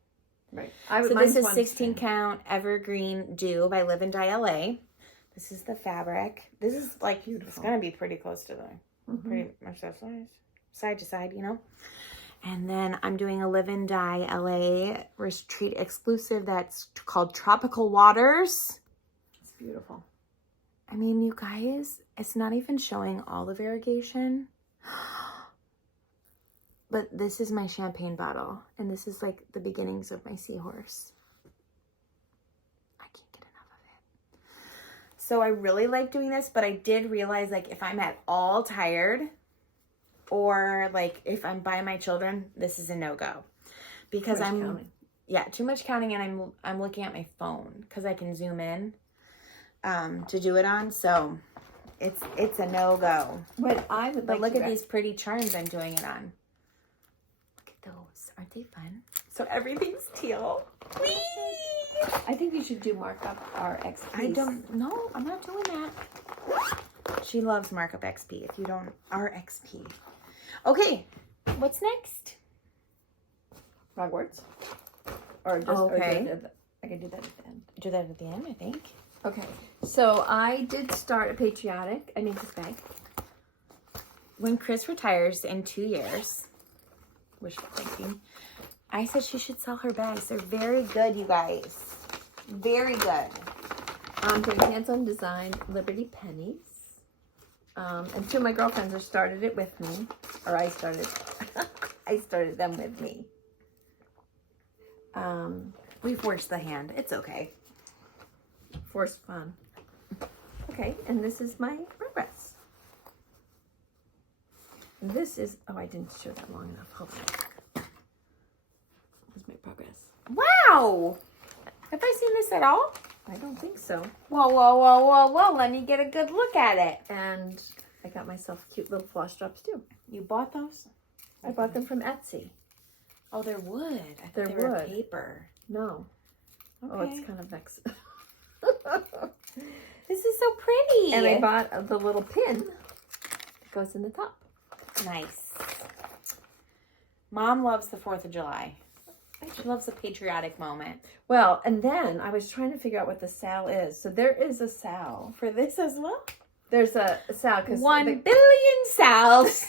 Right. So this is 16 count Evergreen Dew by Live and Dye LA. This is the fabric. This is like, beautiful. It's going to be pretty close to the, pretty much that size. Side to side, you know. And then I'm doing a Live and Dye LA Retreat exclusive that's called Tropical Waters. It's beautiful. I mean, you guys, it's not even showing all the variegation. But this is my champagne bottle. And this is like the beginnings of my seahorse. I can't get enough of it. So I really like doing this, but I did realize like if I'm at all tired, or like if I'm by my children, this is a no-go. Because I'm counting. Yeah, too much counting, and I'm looking at my phone because I can zoom in to do it on. So it's a no-go. What I would like look at these pretty charms I'm doing it on. Look at those. Aren't they fun? So everything's teal. Whee! I think you should do markup RX. I don't know. I'm not doing that. She loves markup XP. If you don't, RXP. Okay, what's next? FrogWarts. Or just, okay. I can do that at the end. Do that at the end, I think. Okay, so I did start a patriotic. I need this bag. When Kris retires in 2 years, wishful thinking, I said she should sell her bags. They're very good, you guys. Very good. I'm doing hands-on design Liberty Pennies. And two of my girlfriends have started it with me. Or I started them with me. We forged the hand. It's okay. Forced fun. Okay, and this is my progress. This is, oh, I didn't show that long enough. Hold on. Here's my progress. Wow! Have I seen this at all? I don't think so. Whoa, whoa, whoa, whoa, whoa. Let me get a good look at it. And I got myself cute little floss drops too. You bought those? I bought them from Etsy. Oh, they're wood. I thought They're they were wood. Paper. No. Okay. Oh, it's kind of vexing. This is so pretty. And I bought the little pin that goes in the top. Nice. Mom loves the 4th of July. She loves a patriotic moment. Well, and then I was trying to figure out what the SAL is. So there is a SAL. For this as well? There's a SAL. 1 billion SALs.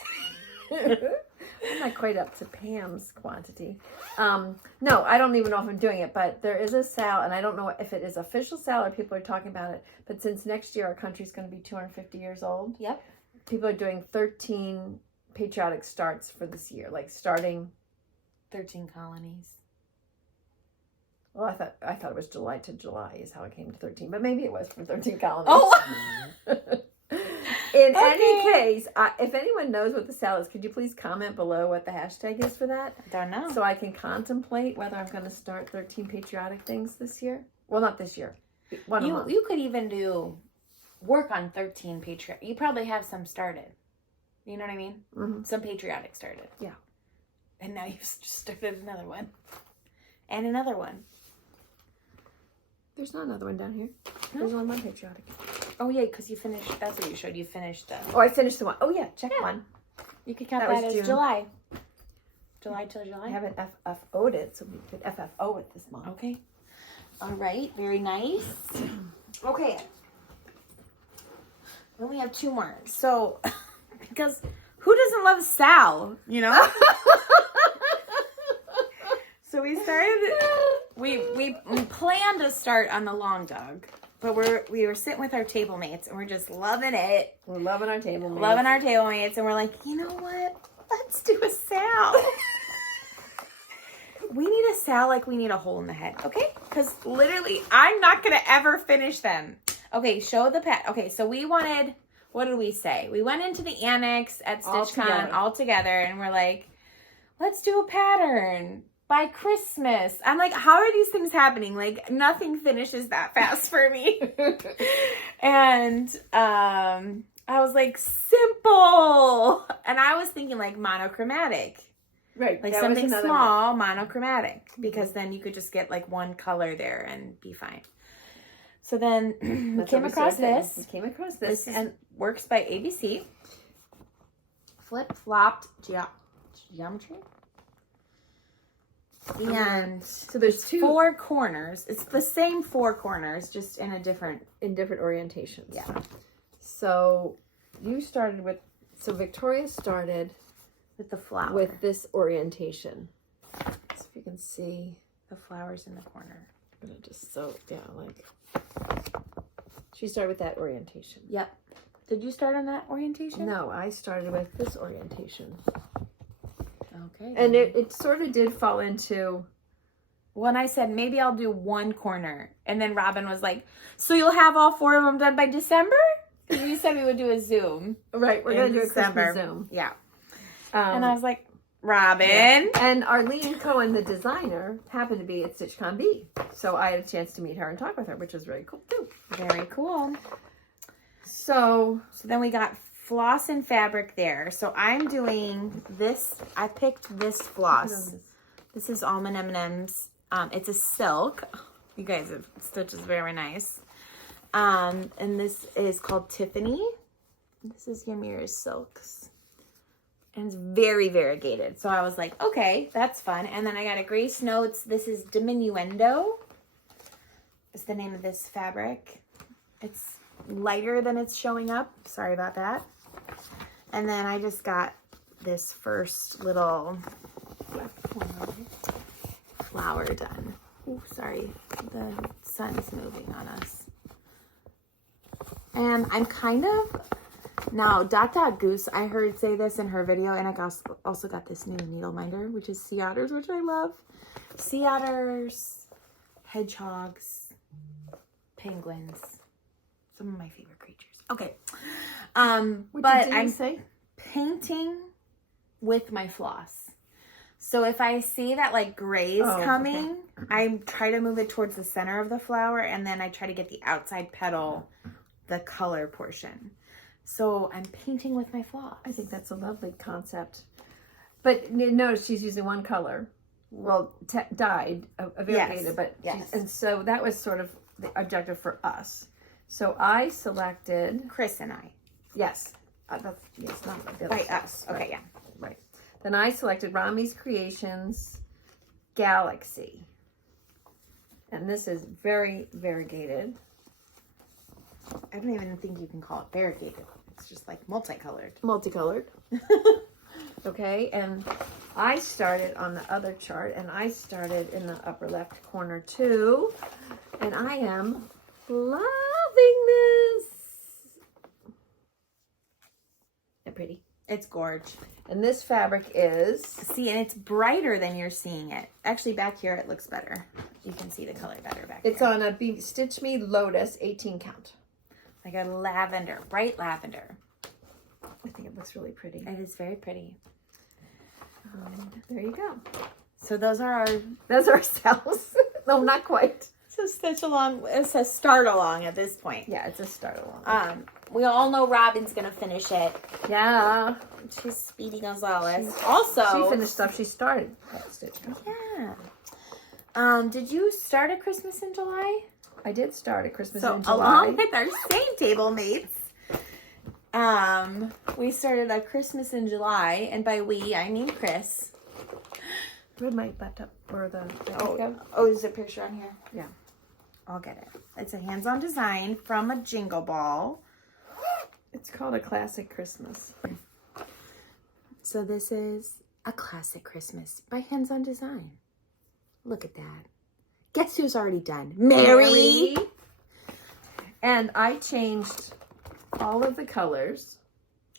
I'm not quite up to Pam's quantity. No, I don't even know if I'm doing it, but there is a SAL, and I don't know if it is official SAL or people are talking about it. But since next year our country's going to be 250 years old, Yep. people are doing 13 patriotic starts for this year, like starting 13 colonies. Well, I thought it was July to July is how it came to 13, but maybe it was for 13 colonies. Oh! In any case, if anyone knows what the SAL is, could you please comment below what the hashtag is for that? I don't know. So I can contemplate whether I'm going to start 13 patriotic things this year. Well, not this year. One a month. You could even work on 13 patriotic. You probably have some started. You know what I mean? Mm-hmm. Some patriotic started. Yeah. And now you've just started another one. And another one. There's not another one down here. There's only one patriotic. Oh, yeah, because you finished. That's what you showed. You finished the. Oh, I finished the one. Oh, yeah. Check one. You could count That that was as June. July. July till July. I haven't FFO'd it, so we could FFO it this month. Okay. All right. Very nice. Okay. Then we have 2 more. So, because who doesn't love Sal, you know? So we started, we planned to start on the long dog, but we were sitting with our table mates and we're just loving it. We're loving our table mates. Loving our table mates, and we're like, you know what? Let's do a Sal. we need a sal like we need a hole in the head, okay? Because literally, I'm not going to ever finish them. Okay, show the pet. Okay, so we wanted, what did we say? We went into the annex at StitchCon all together, and we're like, let's do a pattern by Christmas. I'm like, how are these things happening? Like, nothing finishes that fast for me. And I was like, simple. And I was thinking like monochromatic. Right. Like something small, monochromatic. Because then you could just get like one color there and be fine. So then we came across this. We came across this. And Works by ABC. Flip-flopped geometry. And so there's four corners. It's the same four corners, just in different orientations. Yeah. So you started with, so Victoria started with the flower. With this orientation. So if you can see the flowers in the corner. I'm gonna just like she started with that orientation. Yep. Did you start on that orientation? No, I started with this orientation. Okay. And it sort of did fall into... When I said, maybe I'll do one corner. And then Robin was like, so you'll have all four of them done by December? Because we said we would do a Zoom. Right, we're going to do a Christmas Zoom. Yeah. And I was like, Robin. Yeah. And Arlene Cohen, the designer, happened to be at StitchCon B. So I had a chance to meet her and talk with her, which was really cool too. Very cool. So then we got floss and fabric there. So I'm doing this. I picked this floss. This is Almond M&M's. It's a silk. You guys, the stitch is very nice. And this is called Tiffany. This is Ymir's Silks. And it's very variegated. So I was like, okay, that's fun. And then I got a Grace Notes. This is Diminuendo. Is the name of this fabric. It's lighter than it's showing up. Sorry about that. And then I just got this first little flower done. Ooh, sorry. The sun's moving on us. And I'm kind of... Now, Dot Goose, I heard say this in her video, and I also got this new needle minder, which is sea otters, which I love. Sea otters, hedgehogs, penguins. Some of my favorite creatures. Okay. But I'm painting with my floss. So if I see that like grays coming, I try to move it towards the center of the flower, and then I try to get the outside petal, the color portion. So I'm painting with my floss. I think that's a lovely concept. But notice she's using one color. Well, dyed, variegated, yes. But yes. And so that was sort of the objective for us. So I selected Kris and I. Yes. That's not the by us. Okay, right. yeah. Right. Then I selected Rami's Creations Galaxy. And this is very variegated. I don't even think you can call it variegated. It's just like multicolored. Multicolored. Okay, and I started on the other chart, and I started in the upper left corner too. And I am loving this. Isn't it pretty? It's gorge. And this fabric is... See, and it's brighter than you're seeing it. Actually, back here it looks better. You can see the color better back It's here. on a Stitch Me Lotus 18 count. Like a lavender, bright lavender. I think it looks really pretty. It is very pretty. There you go. So those are our cells. No, not quite. So stitch along. It says start along at this point. Yeah, it's a start along. We all know Robin's gonna finish it. Yeah. She's Speedy Gonzalez. Also, she finished stuff she started at StitchCon. Yeah. Did you start a Christmas in July? I did start a Christmas so in July. Along with our same table mates, we started a Christmas in July, and by we I mean Kris. Where'd my laptop or the go? Oh, there's a picture on here. Yeah, I'll get it. It's a hands-on design from a Jingle Ball. It's called A Classic Christmas. So this is a classic Christmas by Hands-on Design. Look at that. Guess who's already done? Mary! And I changed all of the colors.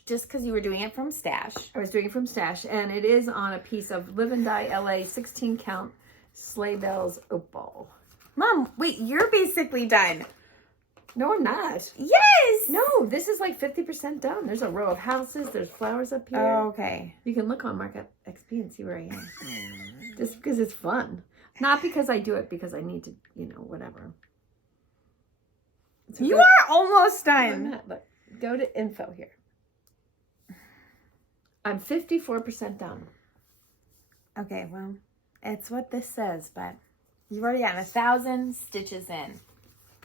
Just because you were doing it from Stash. I was doing it from Stash. And it is on a piece of Live and Die LA 16 count Sleigh Bells Opal. Mom, wait, you're basically done. No, I'm not. Yes! No, this is like 50% done. There's a row of houses. There's flowers up here. Oh, okay. You can look on Markup XP and see where I am. Just because it's fun. Not because I do it because I need to, whatever. So you are almost done. Look, go to info here. I'm 54% done. Okay, well, it's what this says, but you've already gotten 1,000 stitches in.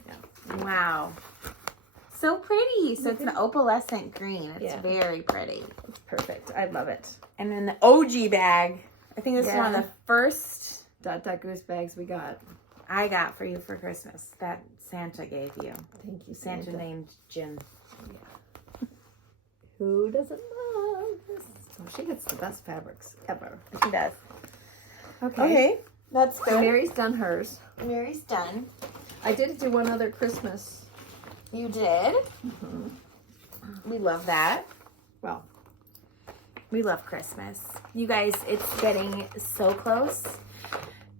Yeah. Wow. So pretty. So it's an opalescent green. It's very pretty. It's perfect. I love it. And then the OG bag. I think this is one of the first Dot Goose bags we got. I got for you for Christmas that Santa gave you. Thank you, Santa named Jim. Yeah. Who doesn't love this? Oh, she gets the best fabrics ever. She does. Okay. That's good. Mary's done hers. Mary's done. I did do one other Christmas. You did? Mm-hmm. We love that. Well, we love Christmas. You guys, it's getting so close.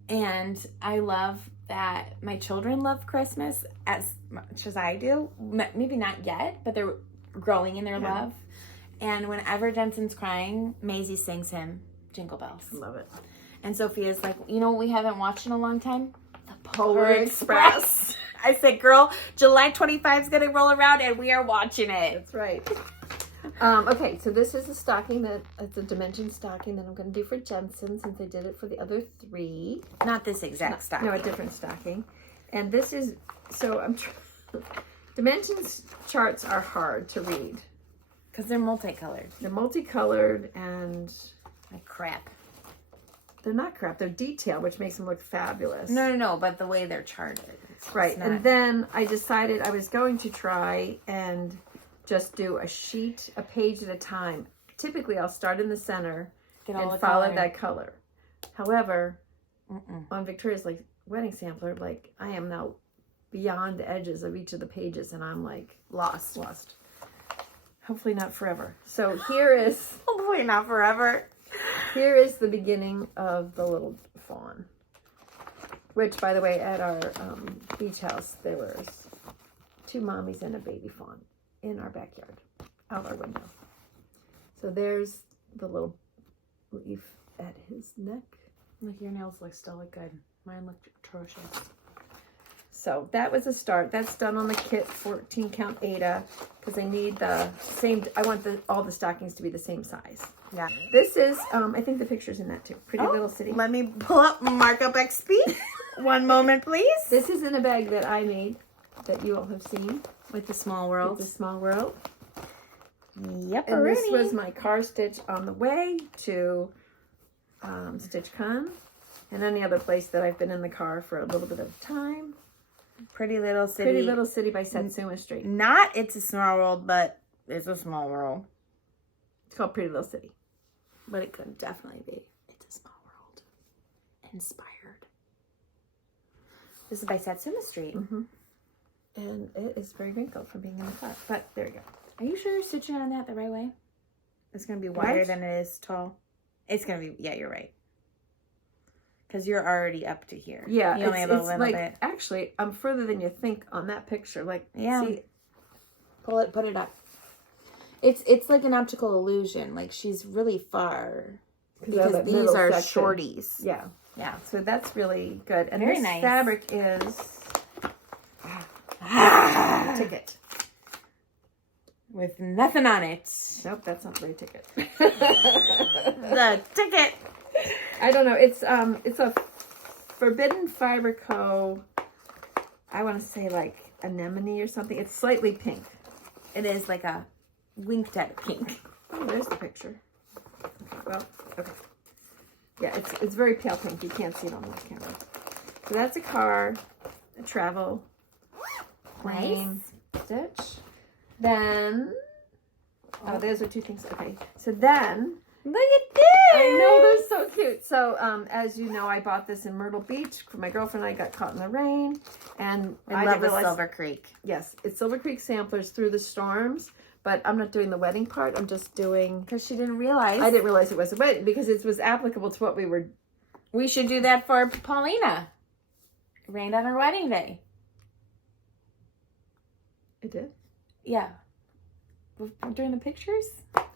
And I love that my children love Christmas as much as I do. Maybe not yet, but they're growing in their love. And whenever Jensen's crying, Maisie sings him Jingle Bells. Love it. And Sophia's like, you know what we haven't watched in a long time? The Polar Express. Express. I said, girl, July 25 is going to roll around and we are watching it. That's right. Okay, so this is a stocking it's a dimension stocking that I'm going to do for Jensen since I did it for the other 3. Not this exact stocking. No, a different stocking. And this is, so dimensions charts are hard to read. Because they're multicolored. They're multicolored and... like crap. They're not crap. They're detailed, which makes them look fabulous. No, but the way they're charted. Right. And then I decided I was going to try and just do a page at a time. Typically, I'll start in the center and follow that color. However, on Victoria's wedding sampler, I am now beyond the edges of each of the pages, and I'm lost. Hopefully not forever. So here is... hopefully not forever. Here is the beginning of the little fawn. Which, by the way, at our beach house, there was 2 mommies and a baby fawn in our backyard, out our window. So there's the little leaf at his neck. Look, your nails still look good. Mine looked atrocious. So that was a start. That's done on the kit 14 count Ada because I need the same. I want all the stockings to be the same size. Yeah. This is, I think the picture's in that too. Pretty Little City. Let me pull up Markup XP. One moment, please. This is in a bag that I made that you all have seen. With the Small World. With the Small World. Yep. And this was my car stitch on the way to StitchCon and any other place that I've been in the car for a little bit of time. Pretty Little City. Pretty Little City by Satsuma Street. Not It's a Small World, but it's a small world. It's called Pretty Little City. But it could definitely be It's a Small World. Inspired. This is by Satsuma Street. Mm-hmm. And it is very wrinkled from being in the car. But there you go. Are you sure you're stitching on that the right way? It's going to be wider than it is tall. It's going to be, yeah, you're right. Because you're already up to here. Yeah, you only have a little bit. Actually, I'm further than you think on that picture. Yeah. See, put it up. It's like an optical illusion. She's really far. Because these are shorties. Yeah. Yeah. So that's really good. And very this nice. fabric is ticket. With nothing on it. Nope, that's not the right ticket. The ticket. I don't know. It's a Forbidden Fiber Co. I want to say anemone or something. It's slightly pink. It is like a wink type pink. Oh, there's the picture. Okay, well, okay. Yeah, it's very pale pink. You can't see it on the camera. So that's a car, a travel, plain stitch. Then, those are 2 things. Okay, so then, look at this. I know, they're so cute. So, as you know, I bought this in Myrtle Beach for my girlfriend and I got caught in the rain. And I love the Silver Creek. Yes, it's Silver Creek Samplers Through the Storms. But I'm not doing the wedding part. I'm just doing... Because she didn't realize. I didn't realize it was a wedding because it was applicable to what we were We should do that for Paulina. It rained on her wedding day. It did? Yeah. During the pictures?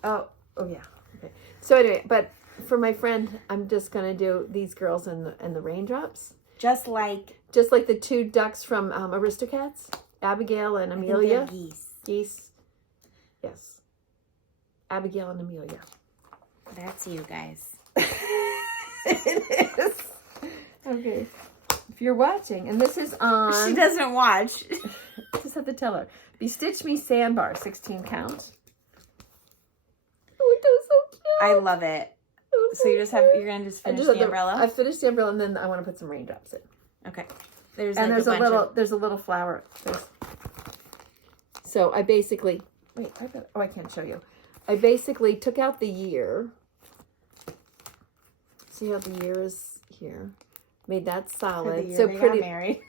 Oh yeah. Okay. So anyway, but for my friend, I'm just gonna do these girls and the raindrops. Just like the two ducks from Aristocats, Abigail and Amelia. Geese. Yes. Abigail and Amelia. That's you guys. It is. Okay. If you're watching, and this is on... She doesn't watch. Just have to tell her. Be Stitch Me Sandbar, 16 count. Oh, it does so cute. I love it. So you're gonna just finish the umbrella? I finished the umbrella, and then I want to put some raindrops in. Okay. There's a little flower. So I basically I can't show you. I basically took out the year. See how the year is here? Made that solid. So pretty married.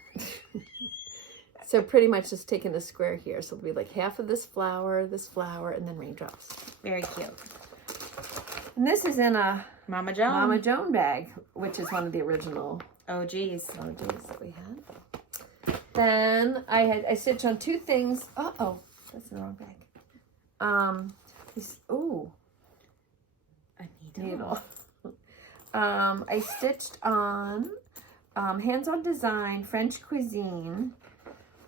So pretty much just taking the square here. So it'll be like half of this flower, and then raindrops. Very cute. And this is in a Mama Joan. Mama Joan bag, which is one of the original OGs that we had. Then I stitched on two things. Uh-oh, that's in the wrong bag. A Needle. I stitched on hands-on design, French cuisine.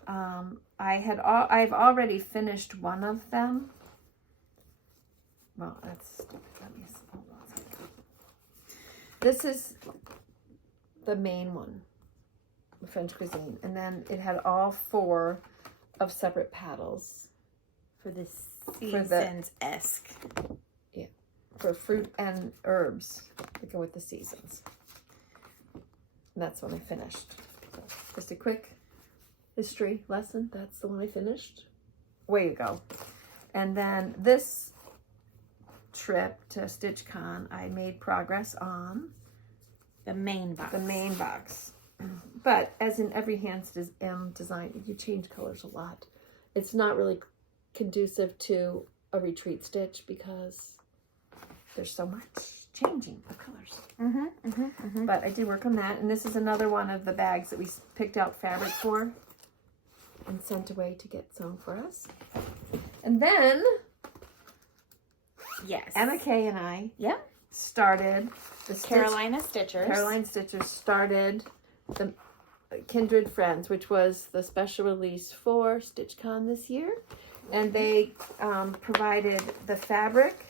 I've already finished one of them. Well, that's stupid. Let me see. Hold on a second. This is the main one, French cuisine, and then it had all 4 of separate paddles for the seasons-esque. Yeah, for fruit and herbs that go with the seasons. And that's when I finished. So just a quick history lesson. That's the one I finished. Way to go. And then this trip to StitchCon, I made progress on the main box. But as in every hand design, you change colors a lot. It's not really conducive to a retreat stitch because there's so much changing of colors. But I did work on that, and this is another one of the bags that we picked out fabric for and sent away to get sewn for us. And then Emma Kay and I started the Carolina Stitchers started the Kindred Friends, which was the special release for StitchCon this year. And they provided the fabric.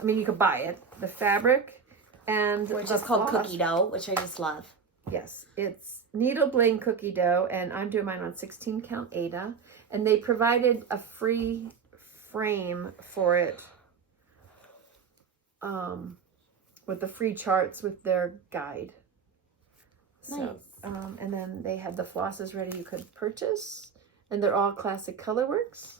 I mean, you could buy it. The fabric and which is called cookie dough, which I just love. Yes, it's needle bling cookie dough, and I'm doing mine on 16 count Aida. And they provided a free frame for it. With the free charts with their guide. Nice. So, and then they had the flosses ready you could purchase. And they're all classic colorworks.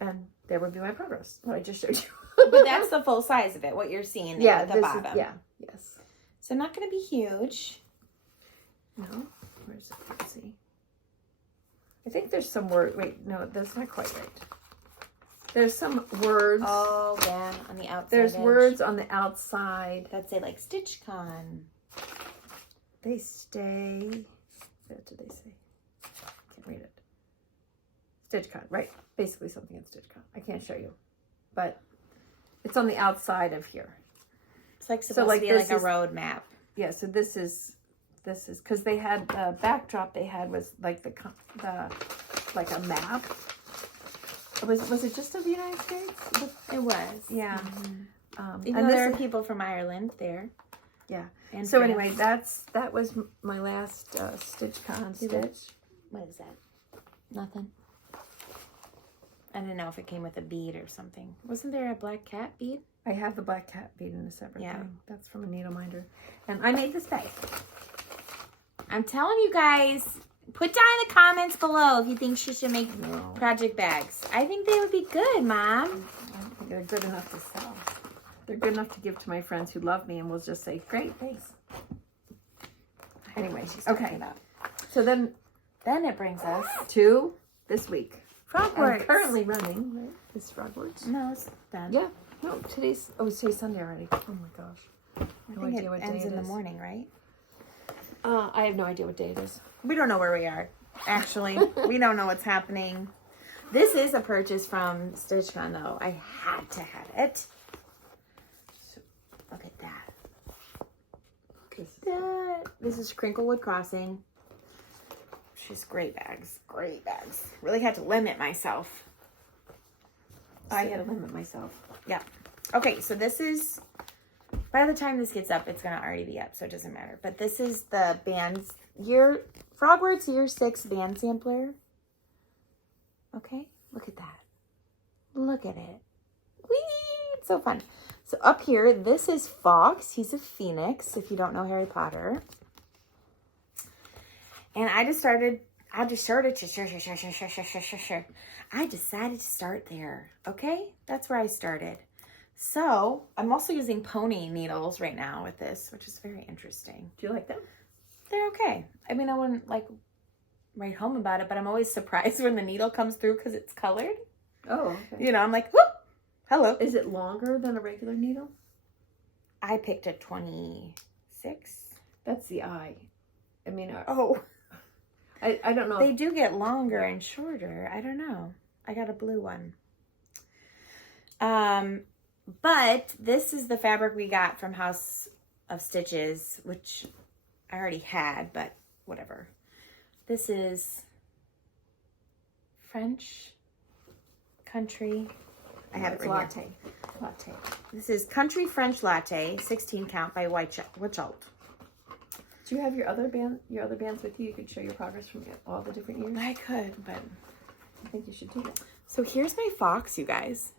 And there would be my progress. What I just showed you. But that's the full size of it, what you're seeing there at the bottom. Yes. So not going to be huge. No. Where's it? Let's see. I think there's some word. Wait, no, that's not quite right. There's some words. Oh, yeah, on the outside. There's words on the outside. that say like StitchCon. They stay. What did they say? Can't read it. StitchCon, right? Basically something in StitchCon. I can't show you, but it's on the outside of here. It's like supposed to be like a road map. Yeah. So this is because they had the backdrop they had was like the like a map. Was it just of the United States? It was. Yeah. Even though there are people from Ireland there. Yeah. And so France. anyway, that was my last StitchCon stitch. What is that? Nothing. I didn't know if it came with a bead or something. Wasn't there a black cat bead? I have the black cat bead in a separate Yeah. thing. That's from a needle minder. And I made this bag. I'm telling you guys, put down in the comments below if you think she should make project bags. I think they would be good, Mom. I don't think they're good enough to sell. They're good enough to give to my friends who love me and will just say, great, thanks. Anyway, okay. So then it brings us to this week. FrogWarts. I'm currently running, right? This FrogWarts. No, it's done. Yeah. No, today's Sunday already. Oh my gosh. I think it ends in the morning, right? I have no idea what day it is. We don't know where we are. Actually, we don't know what's happening. This is a purchase from StitchCon, though. I had to have it. So, look at that. Look at that. This is Crinklewood Crossing. She's great bags. Great bags. Really had to limit myself. I had to limit myself. Yeah. Okay, so this is... By the time this gets up, it's going to already be up, so it doesn't matter. But this is the bands... FrogWarts Year 6 band sampler. Okay, look at that. Look at it. Whee! It's so fun. So up here, this is Fox. He's a phoenix, if you don't know Harry Potter. And I decided to start there. Okay, that's where I started. So I'm also using pony needles right now with this, which is very interesting. Do you like them? They're okay. I mean, I wouldn't like write home about it, but I'm always surprised when the needle comes through because it's colored. Oh, okay. You know, I'm like, whoop, hello. Is it longer than a regular needle? I picked a 26. That's the eye. I mean, I don't know. They do get longer and shorter. I don't know. I got a blue one. But this is the fabric we got from House of Stitches, which I already had, but whatever. This is French country. I have it right latte. here. Latte. This is Country French Latte, 16 count by Witchelt. Do you have your other bands with you? You could show your progress from all the different years. I could, but I think you should do that. So here's my fox, you guys.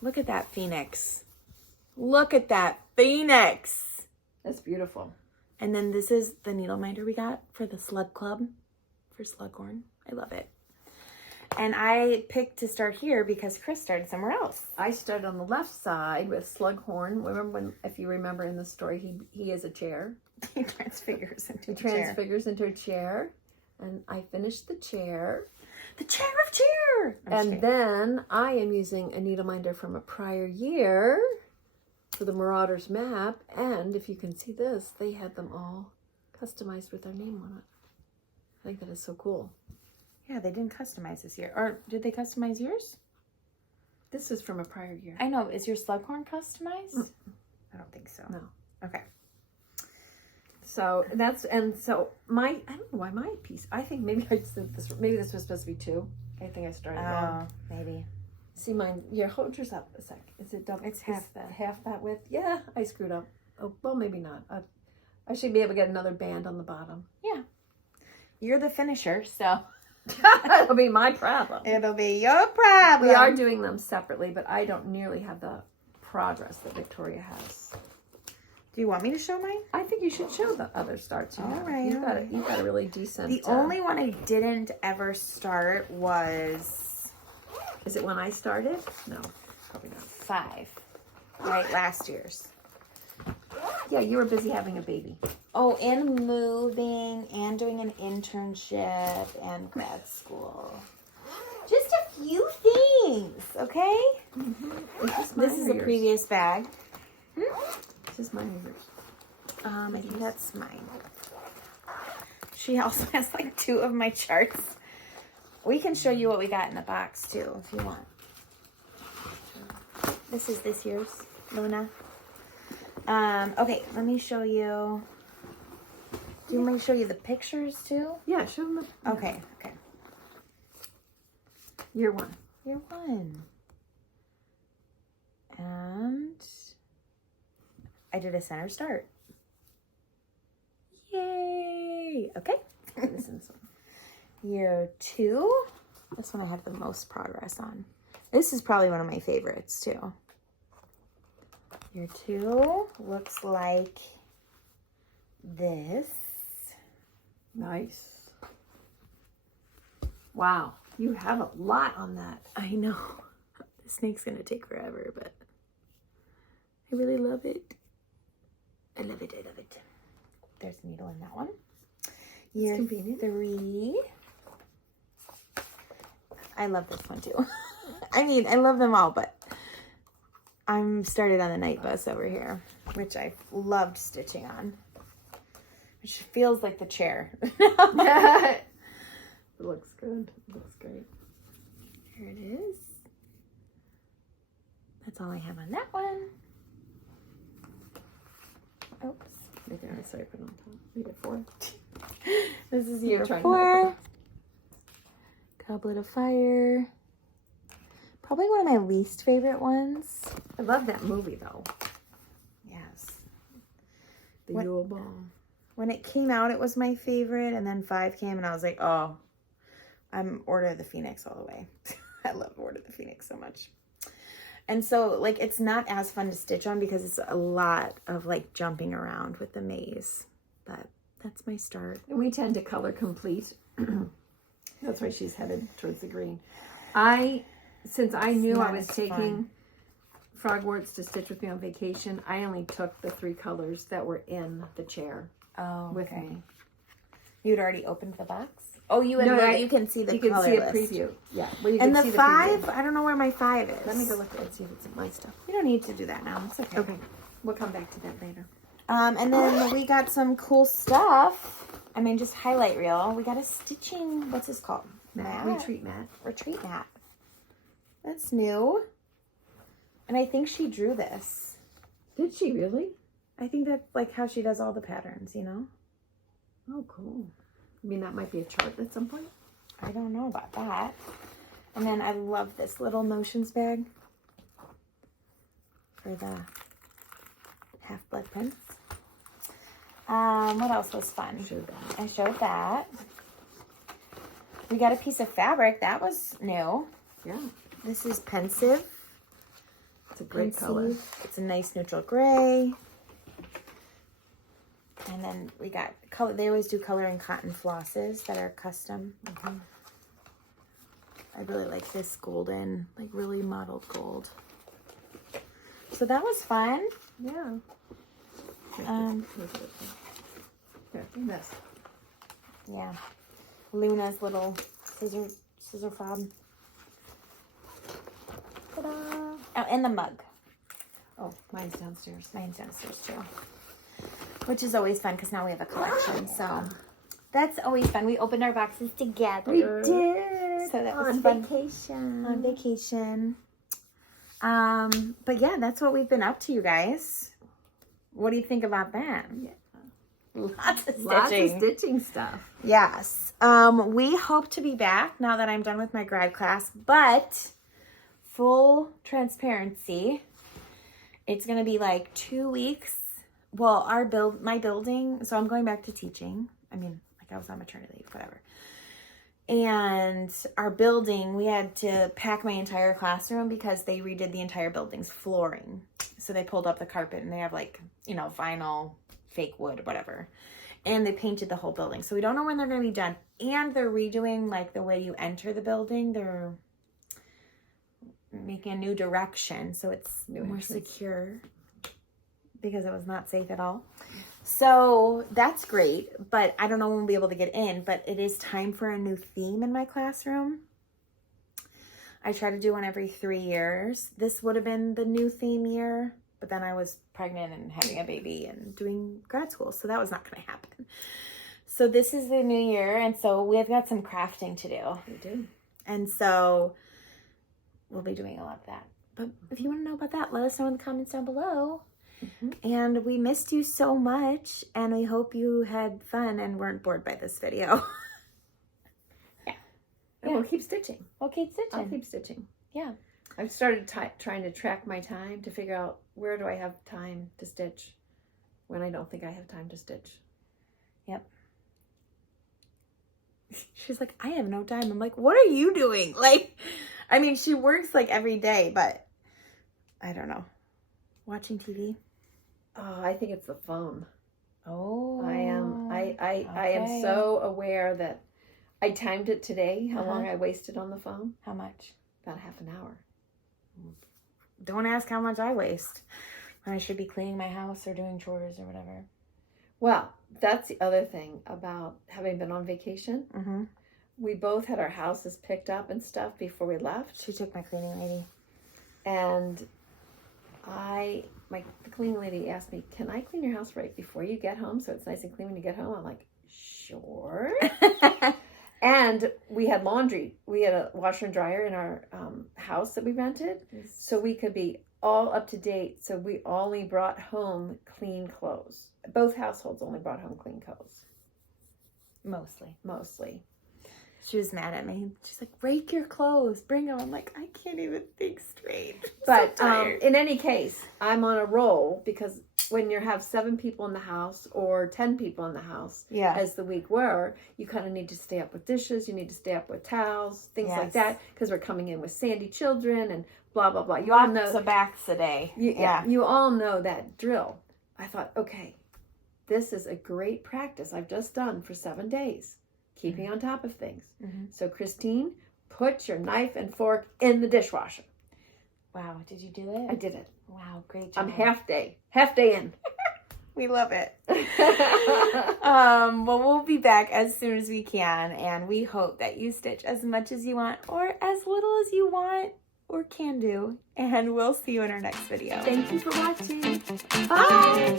Look at that phoenix. Look at that phoenix. That's beautiful. And then this is the needle minder we got for the Slug Club, for Slughorn. I love it. And I picked to start here because Kris started somewhere else. I started on the left side with Slughorn. Remember if you remember in the story, he is a chair. He transfigures into a chair. And I finished the chair. The chair of cheer! And then I am using a needle minder from a prior year for the Marauders map. And if you can see this, they had them all customized with their name on it. I think that is so cool. Yeah, they didn't customize this year. Or did they customize yours? This is from a prior year. I know. Is your Slughorn customized? I don't think so. No. Okay. So that's, and so I don't know why my piece, I think maybe I did this, maybe this was supposed to be 2. I think I started wrong. Maybe. See mine, hold yours up a sec. Is it double? It's half that width? Yeah, I screwed up. Oh, well, maybe not. I should be able to get another band on the bottom. Yeah. You're the finisher, so. It'll be my problem. It'll be your problem. We are doing them separately, but I don't nearly have the progress that Victoria has. Do you want me to show mine? I think you should show the other starts. All right. You've got a really decent. The only one I didn't ever start was. Is it when I started? No, probably not. 5. Right, last year's. Yeah, you were busy having a baby. Oh, and moving, and doing an internship, and grad school. Just a few things, okay? Mm-hmm. This is a previous bag. This is mine or yours? I think that's mine. She also has like 2 of my charts. We can show you what we got in the box too, if you want. This is this year's, Luna. Okay, let me show you. Do you want me to show you the pictures too? Yeah, show them. Okay. Year 1. Year 1. And I did a center start. Yay! Okay. This one. Year 2. This one I have the most progress on. This is probably one of my favorites too. Year 2 looks like this. Nice. Wow, you have a lot on that. I know. The snake's gonna take forever, but I really love it. I love it. There's a needle in that one. Year 3. I love this one too. I mean, I love them all, but I'm started on the night bus over here. which I loved stitching on. Which feels like the chair. It looks good. It looks great. Here it is. That's all I have on that one. Oops. Maybe I put it on top. Made it 4. This is year 4. Goblet of Fire. Probably one of my least favorite ones. I love that movie though. Yes. The Yule Ball. When it came out, it was my favorite, and then 5 came, and I was like, oh, I'm Order of the Phoenix all the way. I love Order of the Phoenix so much. And so, like, it's not as fun to stitch on because it's a lot of, like, jumping around with the maze. But that's my start. We tend to color complete. That's why she's headed towards the green. Since I knew I was taking FrogWarts to stitch with me on vacation, I only took the 3 colors that were in the chair. Oh, with me. You'd already opened the box? Oh, you you can see the color list. You can see a preview. Yeah. Well, you and can the see 5, I don't know where my 5 is. Let me go look at it, see if it's in my stuff. We don't need to do that now. It's okay. Okay. We'll come back to that later. And then we got some cool stuff. I mean, just highlight reel. We got a stitching, what's this called? Mat. Retreat mat. Retreat mat. That's new. And I think she drew this. Did she really? I think that's like how she does all the patterns, you know? Oh, cool. I mean, that might be a chart at some point. I don't know about that. And then I love this little notions bag for the half-blood prints. What else was fun? I showed that. We got a piece of fabric. That was new. Yeah. This is Pensive. It's a great color. It's a nice neutral gray. And then we got color. They always do color in cotton flosses that are custom. Mm-hmm. I really like this golden, like really mottled gold. So that was fun. Yeah. This. Yeah. Luna's little scissor fob. Ta-da! Oh, and the mug. Oh, mine's downstairs. Mine's downstairs too. Which is always fun because now we have a collection. So that's always fun. We opened our boxes together. We did. So that was on fun. vacation. On vacation. But yeah, that's what we've been up to, you guys. What do you think about that? Yeah. Lots of stitching. Lots of stitching stuff. Yes. We hope to be back now that I'm done with my grad class, but full transparency, it's going to be like 2 weeks. Well, my building, so I'm going back to teaching. I mean, like I was on maternity leave, whatever. And our building, we had to pack my entire classroom because they redid the entire building's flooring. So they pulled up the carpet and they have like, you know, vinyl, fake wood, whatever. And they painted the whole building. So we don't know when they're going to be done. And they're redoing like the way you enter the building. They're making a new direction. So it's more secure because it was not safe at all. So that's great, but I don't know when we'll be able to get in, but it is time for a new theme in my classroom. I try to do one every 3 years. This would have been the new theme year, but then I was pregnant and having a baby and doing grad school, so that was not going to happen. So this is the new year, and so we've got some crafting to do. We do. And so we'll be doing a lot of that. But if you want to know about that, let us know in the comments down below. Mm-hmm. And we missed you so much, and we hope you had fun and weren't bored by this video. Yeah. And we'll keep stitching. We'll keep stitching. I'll keep stitching. Yeah. I've started trying to track my time to figure out where do I have time to stitch when I don't think I have time to stitch. Yep. She's like, I have no time. I'm like, what are you doing? Like, I mean, she works like every day, but I don't know. Watching TV? Oh, I think it's the phone. Oh. I am so aware that I timed it today, how long I wasted on the phone. How much? About half an hour. Don't ask how much I waste when I should be cleaning my house or doing chores or whatever. Well, that's the other thing about having been on vacation. Mm-hmm. We both had our houses picked up and stuff before we left. She took my cleaning lady. And the cleaning lady asked me, "Can I clean your house right before you get home so it's nice and clean when you get home?" I'm like, "Sure." And we had laundry. We had a washer and dryer in our house that we rented, so we could be all up to date. So we only brought home clean clothes. Both households only brought home clean clothes. Mostly. She was mad at me. She's like, "Rake your clothes, bring them." I'm like, I can't even think straight. But in any case, I'm on a roll because when you have 7 people in the house or 10 people in the house, as the week were, you kind of need to stay up with dishes. You need to stay up with towels, things like that, because we're coming in with sandy children and blah, blah, blah. You all know. Lots of baths a day. You all know that drill. I thought, okay, this is a great practice I've just done for 7 days. Keeping on top of things. So Christine, put your knife and fork in the dishwasher. Wow, did you do it? I did it. Wow, great job. I'm half day in. We love it. Well, we'll be back as soon as we can, and we hope that you stitch as much as you want or as little as you want or can do, and we'll see you in our next video. Thank you for watching. Bye.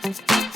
Bye.